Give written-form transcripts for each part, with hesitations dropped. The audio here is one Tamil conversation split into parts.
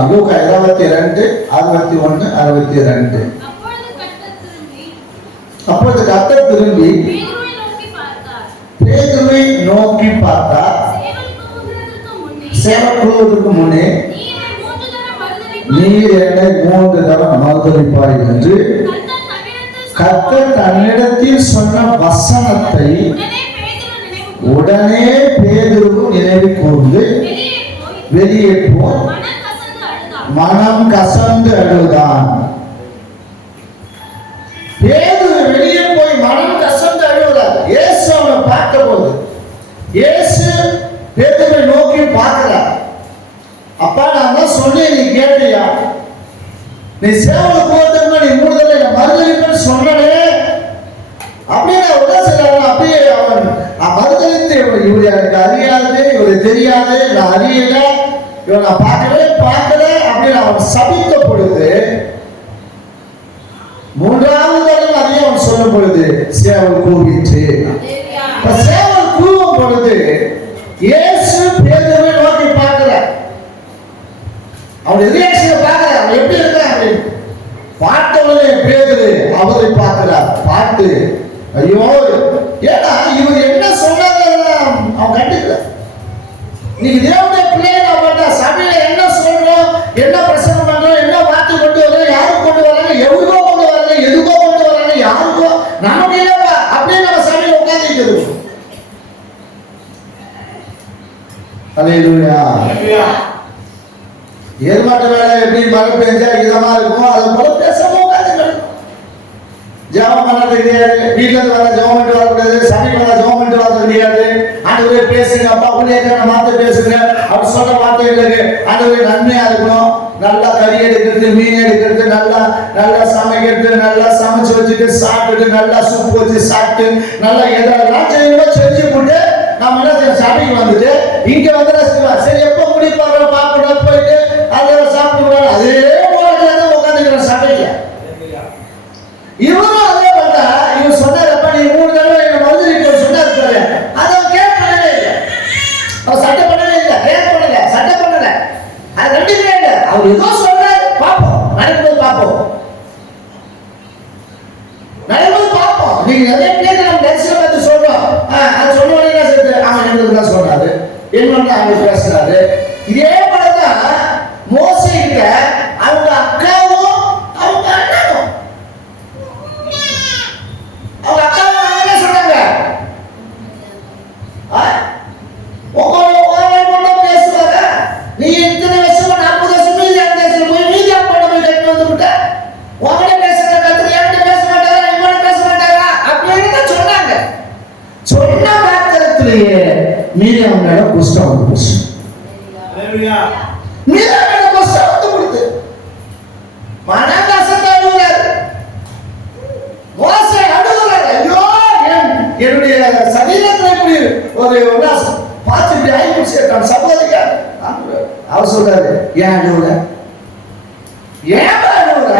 வாசிக்கலாம். லூக்கா 22, 61, 62. அப்பொழுது கர்த்தர் திரும்பி பேதுருவை நோக்கி பார்த்தார். சேவக்குழுவதற்கு முன்னே நீர் என்னை 3 தரம் மறுதலிப்பாய் என்று கர்த்தர் தன்னிடத்தில் சொன்ன வசனத்தை உடனே பேதுரு நினைவு கூர்ந்து வெளியே போய் மனம் கசந்து அழுதான். பேதுரு வெளியே போய் மனம் கசந்து அழுகிறார். இயேசு அவனை பார்த்த போது இயேசு பேதுருவை நோக்கி பார்க்கிறார். அப்பா, நான் தான் சொன்னேன், நீ கேட்டியா? நீ சேவல போறதுக்கு நீ 3 தடவை மறுதலிப்பேன்னு சொன்னனே அப்படின்னு உதாசீனம். அப்படியே அவன் மறுதலித்து இவரு எனக்கு அறியாது, இவரு தெரியாது, நான் அறியல, இவன் நான் பார்க்கல அப்படின்னு அவன் சபித்த பொழுது 3வது தடவை அதையும் அவன் சொல்லும் பொழுது சேவல் கூவிட்டு, சேவல் கூவும் பொழுது இயேசு பேதுருவை நோக்கி பார்க்கிறார். அவன் ரியாக்ஷனை பார்க்கிறார். அவன் எப்படி இருக்கான் அப்படின்னு பார்த்தவனே பேதுரு அவரை பார்க்கிறார். பார்த்து ஐயோ, ஏன்னா இவர் என்ன சொன்னாங்க அவன் கண்டுக்கல. நீங்க தேவனுடைய பிள்ளையை நான் சபையில என்ன சொல்றோம், என்ன பிரசங்கம் பண்றோம், என்ன வார்த்தை கொண்டு வரோம், யாருக்கு கொண்டு வராங்க, எவ்வளோ கொண்டு வராங்க, எதுக்கோ கொண்டு வராங்க, யாருக்கோ நமக்கு இல்லப்பா அப்படியே நம்ம சபையில உட்கார்ந்து. அல்லேலூயா. ஏற்பாட்டு வேலை எப்படி மழை பெஞ்சா இதமா இருக்கும், அது போல பேசாம உட்கார்ந்து ஜெபம் பண்ணது கிடையாது. வீட்டுல இருந்து வர ஜெபம் பண்ணிட்டு வரக்கூடாது, சபைக்கு வர ஜெபம் பண்ணிட்டு வர கிடையாது. ஆண்டவரே பேசுங்க அப்பா, ஊழியக்காரன மாத்த பேசுங்க, அவர் சொல்ற வார்த்தைகளுக்கு ஆண்டவரே நன்மையா இருக்கணும். நல்லா கறி எடுக்கிறது, மீன் எடுக்கிறது, நல்லா சமைக்கிறது, நல்லா சமைச்சு வச்சுட்டு சாப்பிட்டு, நல்லா சூப்பு வச்சு சாப்பிட்டு, நல்லா எதெல்லாம் செய்யணும் செஞ்சு போட்டு நம்ம என்ன சபைக்கு வந்துட்டு இங்க வந்து சரி எப்ப முடிப்பாங்க பாப்பா போயிட்டு அதெல்லாம் சாப்பிட்டு அதே போல உட்காந்துக்கிறோம் சபைக்கு. இவரும் அதே பார்த்தா இவர் சொன்னாரப்பா நீ 3 தடவை என்ன மறுதலிக்க சொன்னாரு. அதை கேட் பண்ணவே இல்லை, அவர் சட்டை பண்ணவே இல்லை, கேட் பண்ணல, சட்டை பண்ணல, அது கண்டிப்பே இல்லை. அவர் ஏதோ சொல்றாரு, பார்ப்போம், நடக்கும்போது பார்ப்போம், நடக்கும்போது பார்ப்போம். நீங்க நிறைய பேர் நம்ம தரிசனம் பார்த்து சொல்றோம், அது சொன்ன உடனே சேர்த்து அவன் எங்களுக்கு தான் சொன்னாரு, என்னன்னு அவங்க பேசுறாரு. இதே போலதான் மோசே கிட்ட அவங்க அக்காவும் அவங்க அண்ணனும் சொன்னாங்க, பேசுவாங்க நீ இத்தனை வருஷமா 40 வருஷம் மீதியா போய் மீதியா போய் கட்டி வந்து விட்ட உங்கள்கிட்ட பேசுற கத்துக்கு என்கிட்ட பேச மாட்டாரா, இவங்க பேச மாட்டாரா அப்படின்னு சொன்னாங்க. சொன்ன மாத்திரத்திலேயே மீதி அவங்களோட குஷ்டம் வந்து போச்சு. மீதான குஷ்டம் வந்து கொடுத்து மனகசத்தை அழுகிறார். மோசே அழுகிறார், ஐயோ என்னுடைய சரீரத்தில் இப்படி ஒரு பார்த்துட்டு ஆயிடுச்சு சகோதரிக்க. அவர் சொல்றாரு, ஏன் அழுகுற, ஏன் அழுகுற,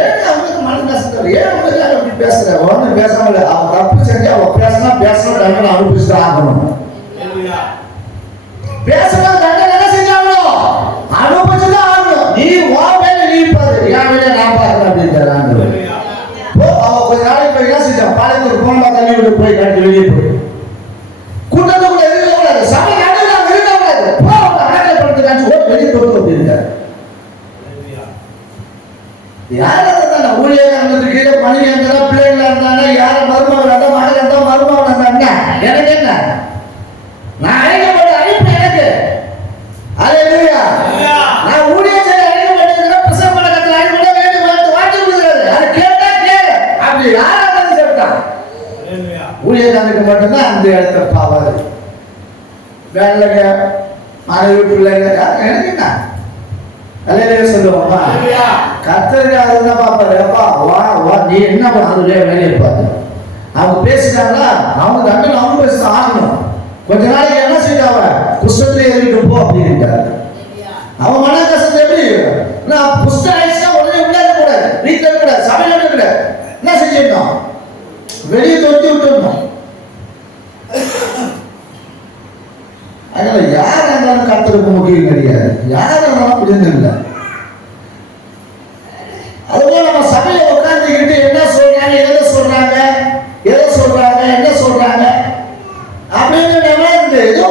ஏன் அவங்களுக்கு மன கஷ்டம், ஏன் உங்களுக்கு அப்படி பேசுற, ஒன்றும் பேசாம அவன் தப்பு செஞ்சு அவன் பேசணும் தண்டனை அனுப்பிச்சுதான் ஆகணும். பேசுறது தண்டனை என்ன செஞ்சாலும் அனுப்பிச்சுதான் ஆகணும். நீ உன் வேலை நீ பாரு, என் வேலை நான் பார்க்கணும் அப்படின்றாரு. அவன் கொஞ்ச நாளைக்கு போய் என்ன செஞ்சான், பாளையத்துக்கு போனமா தண்ணி விட்டு போய் கட்டி வெளியே போய் கூட்டத்துக்குள்ள இருக்கக்கூடாது, சபை நடுவில் இருக்கக்கூடாது, அடக்கல் படுத்து காட்சி ஓட்டு வெளியே தொட்டு அப்படின்றாரு. யாரும் ஊழியர்கள் கீழே பணி இருந்தா பிள்ளைங்களா இருந்தாங்க, யாரும் மருமகள் இருந்தா மகள் இருந்தா மருமகன் இருந்தாங்க, எனக்கு என்ன, நான் அழைக்கப்பட்ட அழைப்பு எனக்கு. அல்லேலூயா. நான் ஊழியம் செய்ய அழைக்கப்பட்டிருக்கிறேன், பிரசங்கம் பண்ண கத்துல அழைக்கப்பட்ட வேண்டும் வாட்டி கொடுக்கிறது, அது கேட்டா கேளு அப்படி யாராவது கேட்டான். ஊழியர்களுக்கு மட்டும்தான் அந்த இடத்த பாவாது. வேலைங்க மனைவி பிள்ளைங்க எனக்கு என்ன அல்லேலூயா சொல்லுவோமா, கர்த்தருக்கு அதுதான் பாப்பாரு. அப்பா வா நீ என்ன அதுல வேலையை பாரு. அவங்க பேசிட்டாங்களா அவங்க தண்டனை அவங்க பேச ஆகணும். கொஞ்ச நாளைக்கு என்ன செய்தாவ புஸ்தகத்துல எழுதிட்டு போ அப்படின்ட்டாரு. அவன் மன கஷ்டத்தை எப்படி நான் புஸ்தகம் ஆயிடுச்சுன்னா உடனே உள்ள இருக்க கூடாது, வீட்டுல இருக்க கூடாது, சபையில இருக்க கூடாது, என்ன செஞ்சிடணும், வெளியே தொட்டி விட்டுடணும். அதனால யார் இருந்தாலும் கர்த்தர் கர்த்தருக்கு முக்கியம் கிடையாது. யாரும் அப்படின்னு இல்லை. அதுபோல நம்ம சபையில உட்கார்ந்துக்கிட்டு என்ன சொல்றாங்க, எதை சொல்றாங்க, என்ன சொல்றாங்க அப்படின்னு ஏதோ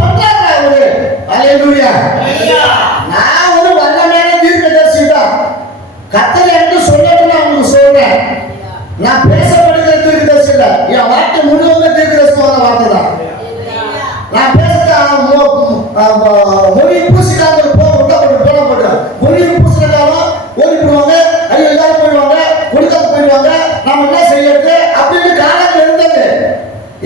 பண்றாங்க அவரு. அல்லேலூயா. நான் ஒரு வல்லமையான தீர்க்கதரிசி தான். கர்த்தர் என்று சொல்லணும்னு அவங்களுக்கு சொல்றேன். நான் பேசப்படுகிற தீர்க்கதரிசி இல்லை. என் வார்த்தை முழுவதும் தீர்க்கதரிசனமான வார்த்தை தான். நான் பேசுறது மொழி பூசிக்காக போடப்படும். மொழி பூசினாலும் ஓடிடுவாங்க, எல்லாரும் போயிடுவாங்க, கொடுக்காத போயிடுவாங்க. நாம என்ன செய்யறது அப்படின்னு காலத்தில் இருந்தது.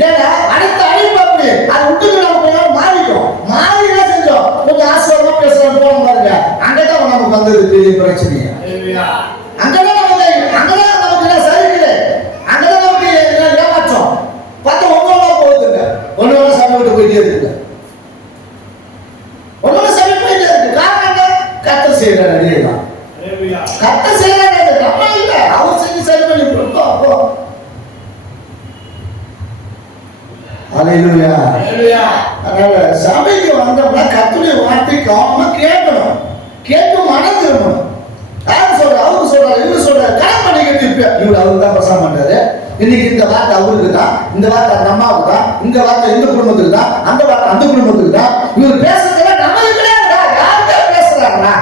ஏன்னா அடுத்த அழிப்பு அப்படி அதை விட்டு நம்ம கொஞ்சம் மாறிட்டோம். மாறி என்ன செஞ்சோம், கொஞ்சம் ஆசிரியமா பேசுறோம் போனோம் பாருங்க. அங்கதான் நமக்கு வந்தது பெரிய பிரச்சனை. அங்கதான் நமக்கு என்ன சரியில்லை, அங்கதான் நமக்கு ஏமாற்றம். பார்த்தா ஒன்னொன்னா போகுதுங்க, ஒன்னொன்னா சண்டை விட்டு போயிட்டே இருக்குங்க, ஒன்னொன்னு சண்டை போயிட்டே இருக்கு. காரணம் என்ன? கர்த்தர் செய்யற அடியே தான். கர்த்தர் செய்யறாரு, நம்ம இல்ல. அவர் செஞ்சு சரி பண்ணி கொடுப்போம். அல்லேலூயா. அதனால சபைக்கு வந்தோம்னா கர்த்தருடைய வார்த்தை கவனமா கேட்கணும். கேட்டு மனம் திரும்பணும். யாரும் சொல்ற, அவரு சொல்றாரு, இவரு சொல்றாரு, கடன் பண்ணிக்கிட்டு இருப்பேன். இவரு அவரு தான் பிரசங்கம் பண்றாரு. இன்னைக்கு இந்த வார்த்தை அவருக்கு தான், இந்த வார்த்தை அந்த அம்மாவுக்கு தான், இந்த வார்த்தை இந்த குடும்பத்துக்கு தான், அந்த வார்த்தை அந்த குடும்பத்துக்கு தான். இவர் பேசுறதுல நம்மளுக்கு கிடையாதுடா. யாருக்கே பேசுறாங்களா?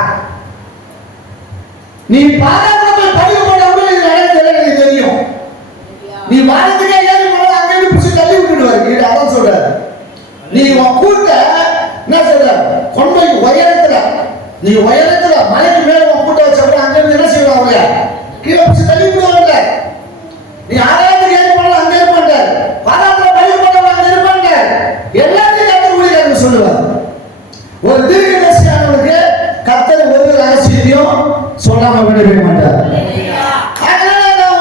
நீ பாராட்டுல போய் பதிவு பண்ண இது நடக்குது தெரியும். நீ வாரத்துக்கே ஏறி போனா அங்கே பிடிச்சி தள்ளி விட்டுடுவாரு. அதான் சொல்றாரு. நீ உன் கூட்ட என்ன சொல்ற, கொண்டு போய் உயரத்துல, நீ உயரத்துல மலைக்கு மேல உன் கூட்ட வச்சப்ப அங்க இருந்து என்ன செய்வாங்க, அவங்க கீழே பிடிச்சி தள்ளி விடுவாங்க. நீ ஆறாயிரத்துக்கு ஏறி போனா அங்க இருப்பாங்க, பாராட்டுல பதிவு பண்ண அங்க இருப்பாங்க. எல்லாத்தையும் கர்த்தர் ஊழியர்கள் சொல்லுவார். ஒரு தீர்க்கதரிசியானவருக்கு கர்த்தர் ஒரு ரகசியத்தையும் சொல்லாம விடவே மாட்டார். அதனால நான்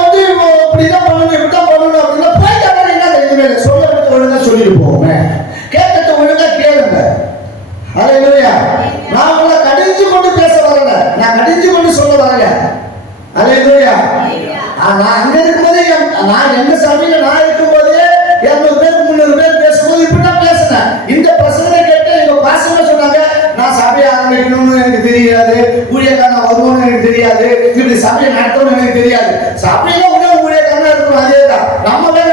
இப்படிதான் பண்ணணும், இப்படிதான் பண்ணணும் அப்படின்னா போயிட்டு என்ன தெரியுமே, சொல்ல ஒழுங்கா சொல்லிட்டு போவோமே, கேட்கறது ஒழுங்கா கேளுங்க. அல்லேலூயா. நான் உங்களை கடிஞ்சு கொண்டு பேச வரல, நான் கடிஞ்சு கொண்டு சொல்ல வரல. அல்லேலூயா. நான் அங்க இருக்கும்போது, நான் எங்க சபையில நான் இருக்கும்போது 200 பேர் 300 பேர் பேசும்போது இப்படிதான் பேசினேன். இந்த பிரசங்கத்தை கேட்டு எங்க பாசமா சொன்னாங்க, நான் சபையை ஆரம்பிக்கணும்னு எனக்கு தெரியாது, ஊழியக்காரன் வருவோம்னு எனக்கு தெரியாது, இப்படி சபையை நடத்தணும்னு எனக்கு தெரியாது. சபையில ஊழியக்காரனா இருக்கணும், அதே தான். நம்ம வேற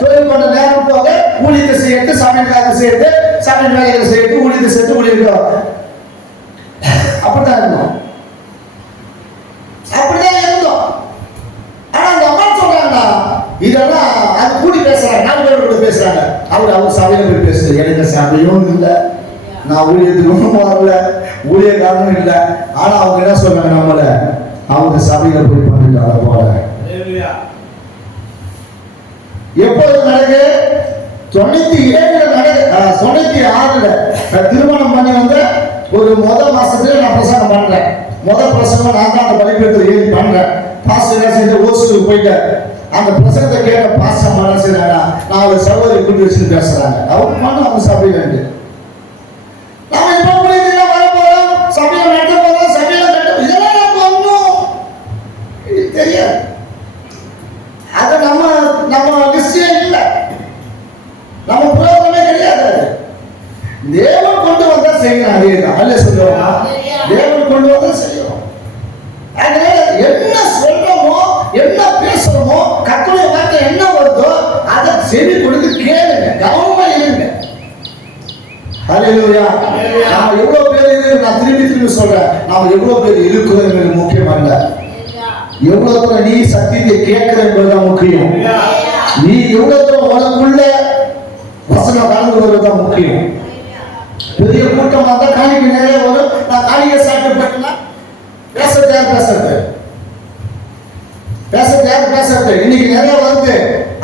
தொழில் பண்ண நேரம் போக ஊழியத்தை செய்யட்டு, சமையல்காரத்தை செய்யட்டு, சமையல் வேலைகளை செய்யட்டு, ஊழியத்தை செய்யட்டு, ஊழியர்கள் அப்படித்தான் இருந்தோம். அப்படிதான் இருந்தோம். ஆனா அந்த அம்மா சொல்றாங்கன்னா இதெல்லாம் அது கூடி பேசுறாங்க, 4 பேர் கூட பேசுறாங்க. அவர் சபையில போய் பேசுறது, எனக்கு சபையும் இல்லை, நான் ஊழியத்துக்கும் வரல, ஊழியக்காரனும் இல்லை. ஆனா அவங்க என்ன சொல்றாங்க, நம்மள அவங்க சபையில போய் பண்ணிட்டாங்க போல. எப்போது நடக்கு? 97 நடக்கு. 96 திருமணம் பண்ணி வந்த ஒரு மாசத்துல நான் பிரசங்கம் பண்றேன். பிரசங்கம் நான் தான் அந்த பலிபீடத்தில் ஏறி பண்றேன். பாஸ்டர் என்ன செய்ய ஓசுக்கு போயிட்டார். அந்த பிரசங்கத்தை கேட்ட பாஸ்டர் என்ன செய்யறாங்க, நான் ஒரு சகோதரி கூட்டி வச்சு பேசுறாங்க. அவர் பண்ண அவங்க சபையில இருந்து நாம இப்ப புரியுதுல, வர போறோம், சபையில நடத்த போறோம், சபையில கட்ட, இதெல்லாம் நமக்கு ஒன்றும் தெரியாது. அது நம்ம லிஸ்டே இல்லை, நம்ம புரோகிராமே கிடையாது. தேவன் கொண்டு வந்தா செய்யணும், அதே தான். அல்ல சொல்லுவாங்க, தேவன் கொண்டு வந்தா செய்யணும். அதனால என்ன சொல்றோமோ, என்ன பேசுறோமோ, கர்த்தருடைய வார்த்தை என்ன வருதோ அதை செவி கொடுத்து கேளுங்க, கவனமா இருங்க. ஹல்லேலூயா. நாம எவ்வளவு பேர், நான் திரும்பி சொல்றேன், நாம எவ்வளவு பேர் இருக்கிறது முக்கியம் அல்ல, எவ்வளவு தூரம் நீ சத்தியத்தை கேட்கிற என்பதுதான் முக்கியம். நீ எவ்வளவு தூரம் உனக்குள்ள வசனம் கலந்து வருவதுதான் முக்கியம். பெரிய கூட்டம் வந்தா காணிக்கை நிறைய வரும். நான் காணிக்கை சாப்பிட்டு போட்டேன்னா பேசுறது இன்னைக்கு நிறைய வருது.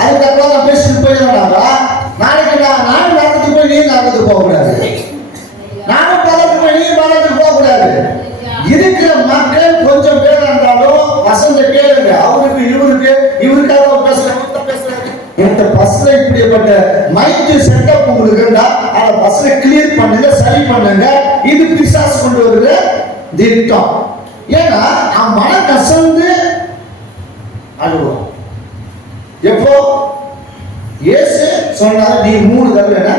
அதுக்கப்புறம் நான் பேசிட்டு போயிடுவேனாக்கா, நாளைக்கு நானும் நடந்துட்டு போய் நீ நடந்துட்டு போக கூடாது, நானும் பதத்துக்கு போய் நீ பதத்துக்கு போக கூடாது. இருக்கிற மக்கள் கொஞ்சம் பேர் இருந்தாலும் வசந்த கேளுங்க. அவருக்கு இவருக்காக பேசுறாரு. இந்த பஸ்ல இப்படிப்பட்ட மைண்ட் செட்டப் உங்களுக்கு இருந்தா அந்த பஸ்ல கிளியர் பண்ணுங்க, சரி பண்ணுங்க. இது பிசாசு கொண்டு வருது திட்டம். ஏன்னா நான் மன கசந்து அழுவோம். எப்போ இயேசு சொன்னார், நீ 3 தடவை என்ன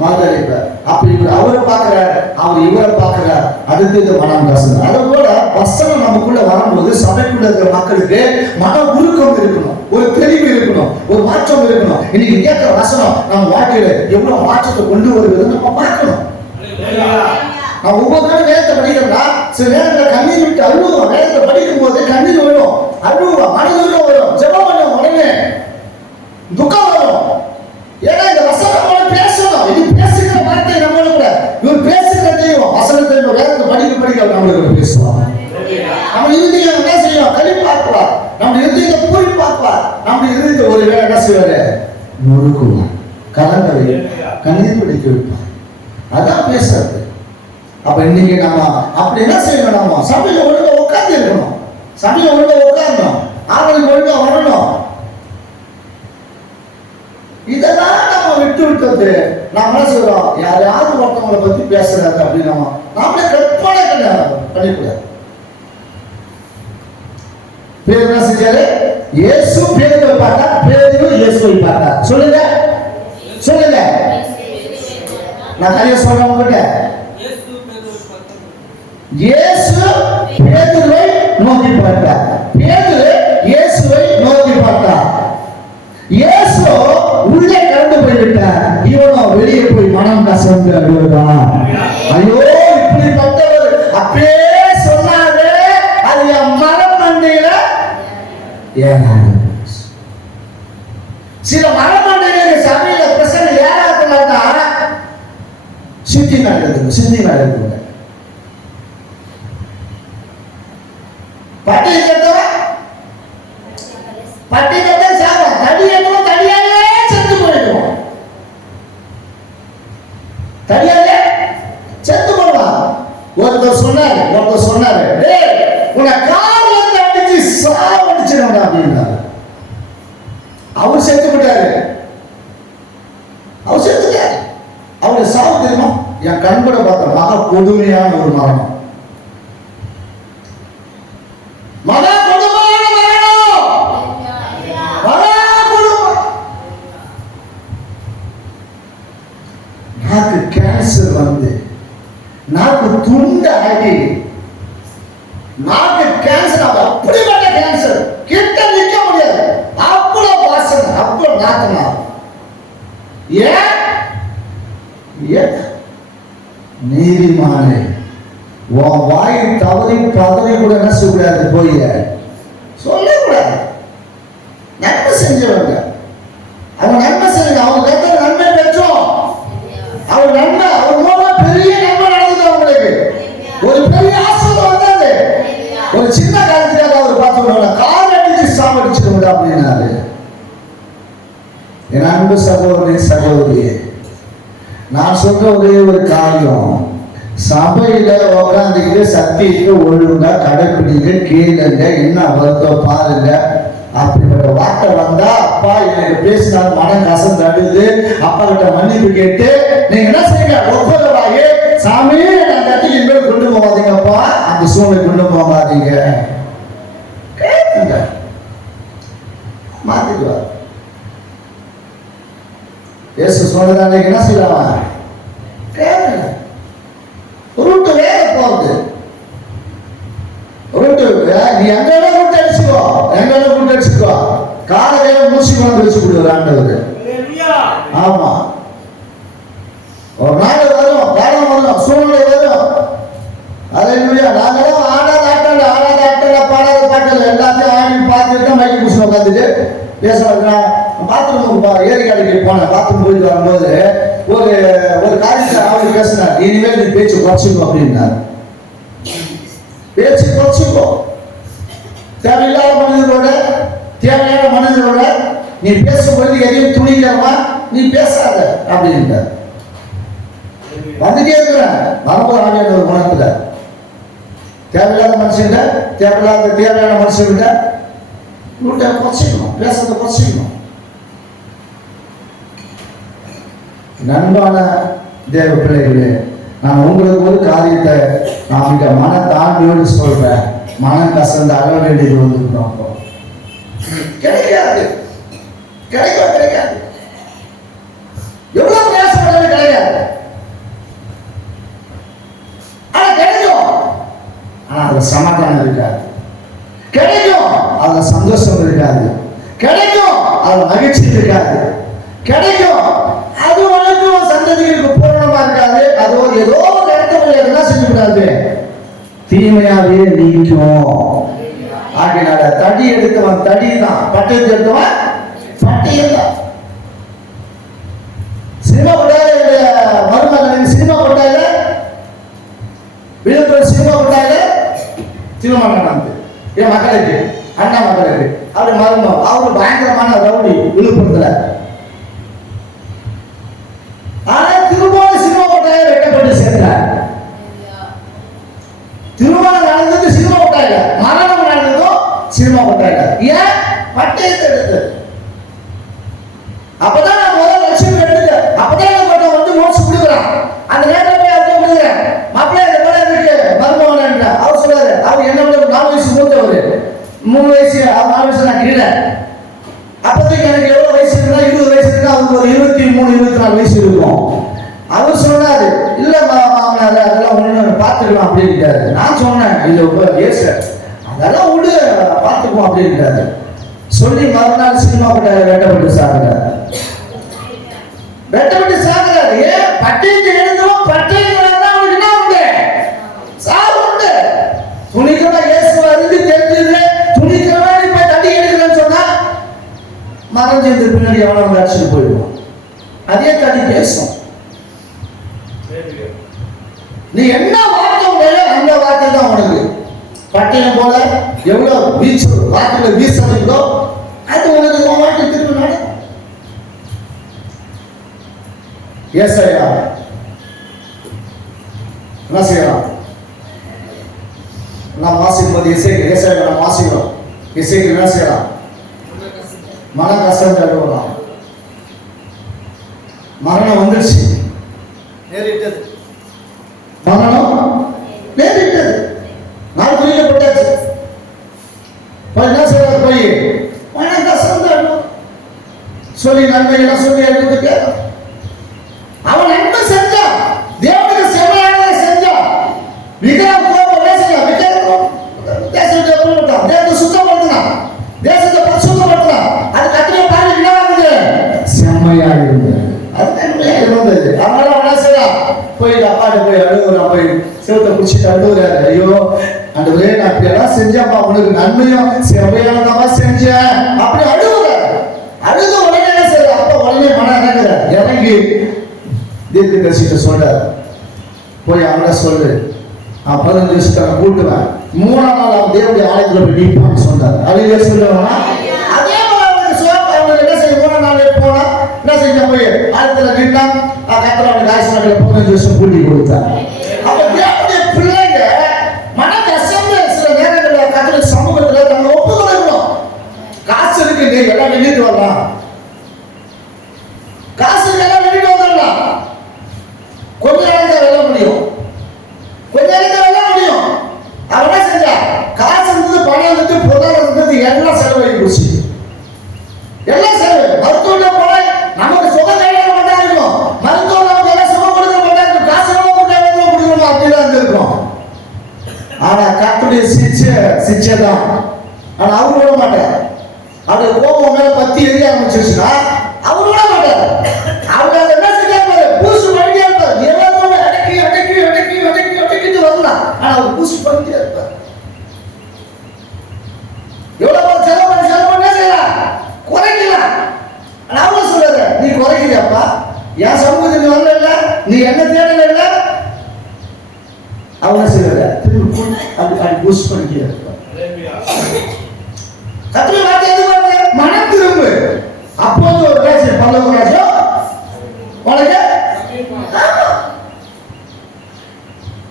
மறுதலிப்ப. அப்ப இவர் அவரை பார்க்கிறார், அவர் இவரை பார்க்கிறார். அடுத்து இந்த மனம் கசந்து. அதை போல வசனம் நமக்குள்ள வரும்போது சபைக்குள்ள இருக்கிற மக்களுக்கு மன உருக்கம் இருக்கணும், ஒரு தெளிவு இருக்கணும், ஒரு மாற்றம் இருக்கணும். இன்னைக்கு கேட்கிற வசனம் நம்ம வாழ்க்கையில எவ்வளவு மாற்றத்தை கொண்டு வருவது நம்ம பார்க்கணும். நான் ஒவ்வொரு நாளும் வேதத்தை படிக்கிறேன்னா சில நேரத்தில் கண்ணீர் விட்டு அழுவோம். வேதத்தை படிக்கும் போது கண்ணீர் வரும், அழுவோம், மனதுருக்கம் வரும், ஜெபம் பண்ணுவோம், உடனே துக்கம் வரும். ஏன்னா இந்த வசனம் பேசணும். இது பேசுகிற வார்த்தை நம்மளோட கூட, இவர் பேசுகிற தெய்வம். வசனத்தை வேதத்தை படிக்க நம்மளோட பேசுவாங்க. நம்ம இறுதியை என்ன செய்யும்? கழி பார்ப்பார், நம்ம இறுதியை பூரி பார்ப்பார், நம்ம இறுதியை ஒரு வேலை என்ன செய்வாரு? முறுக்குவார், கலங்கரை கண்ணீர் பிடிக்க வைப்பார். அதான் பேசுறது. அப்ப இன்னைக்கு நம்ம அப்படி என்ன செய்யணும்? நம்ம சபையில ஒழுங்கா உட்கார்ந்து இருக்கணும், சபையில ஒழுங்கா உட்காரணும், ஆளுக்கு ஒழுங்கா வரணும். இதெல்லாம் நம்ம விட்டு விட்டது. நாம என்ன செய்யறோம்? யாரையாவது ஒருத்தவங்களை பத்தி பேசுறாரு அப்படின்னு நாமளே கற்பனை பண்ணிக்கூடாது. பேர் என்ன செஞ்சாரு? இயேசு பேதுருவை பார்த்தா, பேதுரு இயேசுவை பார்த்தா. சொல்லுங்க சொல்லுங்க. நான் நிறைய சொல்றேன் உங்ககிட்ட. இயேசு பேதுருவை நோக்கி பார்த்தார், பேதுரு இயேசுவை நோக்கி பார்த்தார். இயேசு உள்ளே கடந்து போய்விட்டார், இவனோ வெளியே போய் மனம் கசந்து அழுகிறான். ஐயோ இப்படிப்பட்டவர் அப்படியே சொன்னாரு, அது என் மனம் மண்டையில ஏறாது. சில மனம் மண்டையில சபையில பிரச்சனை ஏறாதுன்னா சித்தி நடக்குது. பட்டி கட்ட சாவம், தடியாலே செத்து போயிடும், தடியாலே செத்து போடுவான். ஒருத்தர் சொன்னாரு உன்னை காலில் அடிச்சு சாவடிச்சிடும் அப்படின்னாரு. அவர் செத்து விட்டாரு. அவருடைய சாவு தெரியுமா? என் கண்பட பார்த்த மகா கொடுமையான ஒரு மரணம். நாக்கு கேன்சர் வந்து நாக்கு துண்டாகி, நாக்கு கேன்சர், அப்படிப்பட்ட கேன்சர், கிட்ட நிற்க முடியாது, அவ்வளவு வாசனை, அவ்வளவு நாக்கு. ஏன் நீதிமானே, உன் வாய் தவறி பதறி கூட என்ன சொல்லக்கூடாது, போய் சொல்லக்கூடாது. நன்மை செஞ்சவங்க அவங்க நன்மை செஞ்சு அவங்க கத்த நன்மை பெற்றோம். அவர் நன்மை, அவர் மூலம் பெரிய நன்மை நடந்தது. அவங்களுக்கு ஒரு பெரிய ஆசீர்வாதம் வந்தது. ஒரு சின்ன காலத்துக்காக அவர் பார்த்தோம்னா கால் அடிச்சு சாவடிச்சிருந்தா அப்படின்னாரு. என் அன்பு சகோதரி சகோதரியே, நான் சொல்ற ஒரே ஒரு காரியம், சபையில உட்காந்துக்கிட்டு சத்தியத்தை ஒழுங்கா கடைப்பிடிங்க, கேளுங்க, என்ன வருத்தம் பாருங்க. அப்படிப்பட்ட வார்த்தை வந்தா, அப்பா எனக்கு பேசினார் மனம் கசந்து அழுது அப்பா கிட்ட மன்னிப்பு கேட்டு நீங்க என்ன செய்யுங்க? ஒப்பதவாகி சாமி அந்த இடத்துக்கு இனிமேல் கொண்டு போகாதீங்கப்பா, அந்த சூழ்நிலை கொண்டு போகாதீங்க, கேட்குங்க, மாத்திக்குவார். இயேசு சொன்னதானே என்ன செய்யலாம்? கேளுங்க. ரூட்டு வேற போகுது, ரூட்டு நீ எங்க ரூட் அடிச்சுக்கோ, காலையில மூச்சு கொண்டு வச்சு கொடுக்குறாண்டவர். ஆமா, ஒரு நாள் வரும், காலம் வரும், சூழ்நிலை வரும். நாங்களும் ஆடாத ஆட்டல பாடாத பாட்டல எல்லாத்தையும் ஆடி பார்த்துட்டு மைக்கு பூசி உட்காந்துட்டு பேச வைக்கிறான். பாத்ரூமுக்கு ஏரிக்காடிக்கு போனேன். பாத்ரூம் போயிட்டு வரும்போது ஒரு காரியத்தை அவருக்கு பேசினார், இனிமேல் நீ பேச்சு குறைச்சிக்கோ அப்படின்னார். பேச்சு குறைச்சிக்கோ, தேவையில்லாத மனிதரோட நீ பேசும்போது எதையும் துணிக்கிறமா நீ பேசாத அப்படின்ட்டு வந்துட்டே இருக்கிறேன். வரும்போது ஆடியான ஒரு மனத்துல தேவையில்லாத மனுஷங்க, தேவையான மனுஷங்க குறைச்சிக்கணும், பேசுறத குறைச்சிக்கணும். நண்பான தேவ பிள்ளைகளே, நான் உங்களுக்கு ஒரு காரியத்தை நான் மிக மன தாழ்மையோடு சொல்றேன். மனம் கசந்து அழ வேண்டியது வந்துருக்கோம். கிடைக்காது, கிடைக்காது, எவ்வளவு பிரயாசப்படாது கிடைக்காது. அதுல சமாதானம் இருக்காது. கிடைக்கும், அதுல சந்தோஷம் இருக்காது. கிடைக்கும், அதுல மகிழ்ச்சி இருக்காது. கிடைக்கும், அது உனக்கு சந்ததிகளுக்கு பூரணமா இருக்காது. அதோ ஏதோ ஒரு இடத்துல என்ன செஞ்சுக்கூடாது, தீமையாவே நீக்கும். ஆகினால தடி எடுத்தவன் தடி தான், பட்டயத்தை எடுத்தவன் பட்டயம் தான். சினிமா கொட்டாயில மருமகனின் சினிமா கொட்டாயில விழுப்புரம் சினிமா கொட்டாயில திருமணம் நடந்து என் மகளுக்கு அண்ணா மகளுக்கு அவரு மருமகம், அவரு பயங்கரமான ரவுடி விழுப்புரத்துல. ஆனா திருமணம் சினிமா கொட்டாயில வெட்டப்பட்டு சேர்ந்தார். திருமணம் நடந்தது சினிமா கொட்டாயில, மரணம் நடந்ததும் சினிமா கொட்டாயில. ஏன்? பட்டயத்தை எடுத்து. அப்பதான் நான் முதல் லட்சியம் எடுத்து, அப்பதான் எனக்கு வந்து மோட்சம் கொடுக்குறான். அந்த நேரத்தில் போய் அவர்கிட்ட கொடுக்குறேன், மாப்பிள்ளை இந்த போல இருக்கு மருமகன் என்ற. அவர் சொல்றாரு, அவர் என்ன 4 வயசு மூத்தவர், 3 வயசு, அவர் 4 வயசு நான் கீழே. அப்போதைக்கு எனக்கு எவ்வளவு வயசு இருக்குன்னா 20 வயசு இருக்கு, அவருக்கு ஒரு 23 24 வயசு இருக்கும். அவர் சொன்னாரு, இல்ல மாமனார் அதெல்லாம் ஒண்ணு பார்த்துக்கலாம் அப்படின்ட்டாரு. நான் சொன்னேன், இல்ல ஏசு அதெல்லாம் விடு பார்த்துக்குவோம் அப்படின்ட்டாரு. சொல்லி மறுநாள் சினிமா கொட்டாயில வெட்டப்பட்டு சாகுறாரு. வெட்டப்பட்டு சாகுறாரு. ஏன்? பட்டயத்தை எழுந்தவன் பட்டயத்தை அவனுக்கு என்ன உண்டு? சாவு உண்டு. துணிக்கிறவா இயேசு அறிந்து தெரிஞ்சது, துணிக்கிறவா இப்ப தடி எடுக்கலன்னு சொன்னா மறைஞ்சது பின்னாடி எவ்வளவு அடிச்சுட்டு போயிடுவான். அதே தடி பேசும். நீ என்ன வார்த்தை உண்டோ அந்த வார்த்தை தான் உனக்கு. பட்டயம் போல எவ்வளவு வீச்சு வார்த்தையில வீசோ அது உனக்கு வாழ்க்கை திரும்ப நடக்கும். ஏசாயா என்ன செய்யலாம்? நாம் வாசிப்பது ஏசாயா நாம் வாசிக்கிறோம். இசைக்கு என்ன செய்யலாம்? மன கஷ்டம் தருவலாம். மரணம் வந்துருச்சு, நேரிட்டது. மரணம் நேரிட்டது, நான் குறிக்கப்பட்டாச்சு. என்ன செய்வார்? போய் மன கஷ்டம் தருவோம் சொல்லி நன்மையெல்லாம் சொல்லி எழுந்து கேட்க. அவன் நன்மை செஞ்சான், தேவனுக்கு செம்மையானதை செஞ்சான். விக்கிரம் கோபம் என்ன செஞ்சான்? விக்கிரம் தேசத்தை ஒருவட்டான், தேசத்தை சுத்தப்படுத்தினான், தேசத்தை பரிசுத்தப்படுத்தினான். அது கத்திரியை பாரு விடாது, செம்மையா இருந்தது, அது நன்மையா இருந்தது. அதனால என்ன செய்யலாம்? போய் அப்பாட்ட போய் அழுகுறான், போய் சிவத்தை குடிச்சிட்டு அழுகுறாரு. ஐயோ ஆண்டவரே, நான் இப்படி எல்லாம் செஞ்சப்பா, உனக்கு நன்மையும் செம்மையானதா செஞ்சேன் அப்படி அழுகுறாரு. அழுத உடனே என்ன செய்யற? அப்ப உடனே மனம் இறங்குறாரு. இறங்கி தீர்க்க தரிசிட்ட சொல்றாரு, போய் அவங்கள சொல்லு, நான் 15 வருஷத்துல கூட்டுவேன், 3ஆம் நாள் அவன் தேவனுடைய ஆலயத்துல போய் நிற்பான்னு சொன்னார். அதையே சொல்லுவானா? அதே போல அவங்க என்ன செய்ய 3ஆம் நாளே போனா என்ன செஞ்ச? போய் ஆலயத்துல நின்னா கத்தர் அவனுக்கு ஆயுஷ்மான்ல 15 வருஷம் கூட்டி கொடுத்தார். அப்ப தேவனுடைய பிள்ளைங்க மன கஷ்டம்னு சில நேரங்களில் கத்தர் சமூகத்துல நம்ம ஒப்புக்கொள்ளணும். காசு இருக்கு, எல்லாம் வெளியிட்டு வரலாம், காசு எல்லாம் வெளியிட்டு வந்துடலாம். கொஞ்ச நேரம் தான் வெல்ல முடியும், கொஞ்ச நேரம் தான் வெல்ல முடியும். அவன் என்ன செஞ்சா? காசு இருந்தது, பணம் இருந்தது, பொருளாதாரம் இருந்தது, எல்லாம் செலவாகி போச்சு. எல்லாம் செலவு. மருத்துவ போல நமக்கு சுகம் கிடைக்க மாட்டா இருக்கும், மருத்துவம் நமக்கு எல்லாம் சுகம் கொடுக்க மாட்டா இருக்கும், காசு கொடுக்கணும் அப்படிதான் இருக்கும். ஆனா கர்த்தருடைய சிச்சை தான். ஆனா அவர் விட மாட்டார். அவருடைய கோபம் மேல பத்தி எரிய ஆரம்பிச்சிருச்சுன்னா அவர் விட மாட்டார். அவங்க என்ன செஞ்சாரு? பூசு பண்ணிட்டே இருப்பார். எல்லாருமே அடக்கி அடக்கி அடக்கி அடக்கி அடக்கிட்டு வரலாம். ஆனா அவர் பூசு பண்ணிட்டே இருப்பார். எவ்வளவு செலவு பண்ண செய்யலாம், குறைக்கலாம். ஆனா அவங்க சொல்றாரு, நீ குறைக்கிறியாப்பா, என் சமூகத்துக்கு வரல, நீ என்ன தேடல இல்ல. அவங்க செய்யற அப்படி பூஸ்ட் பண்ணிக்கிறார். கத்திரி வார்த்தை எது பாருங்க? மனம் திரும்பு. அப்போது ஒரு ராஜ்யம், பல்லவ ராஜ்யம் உனக்கு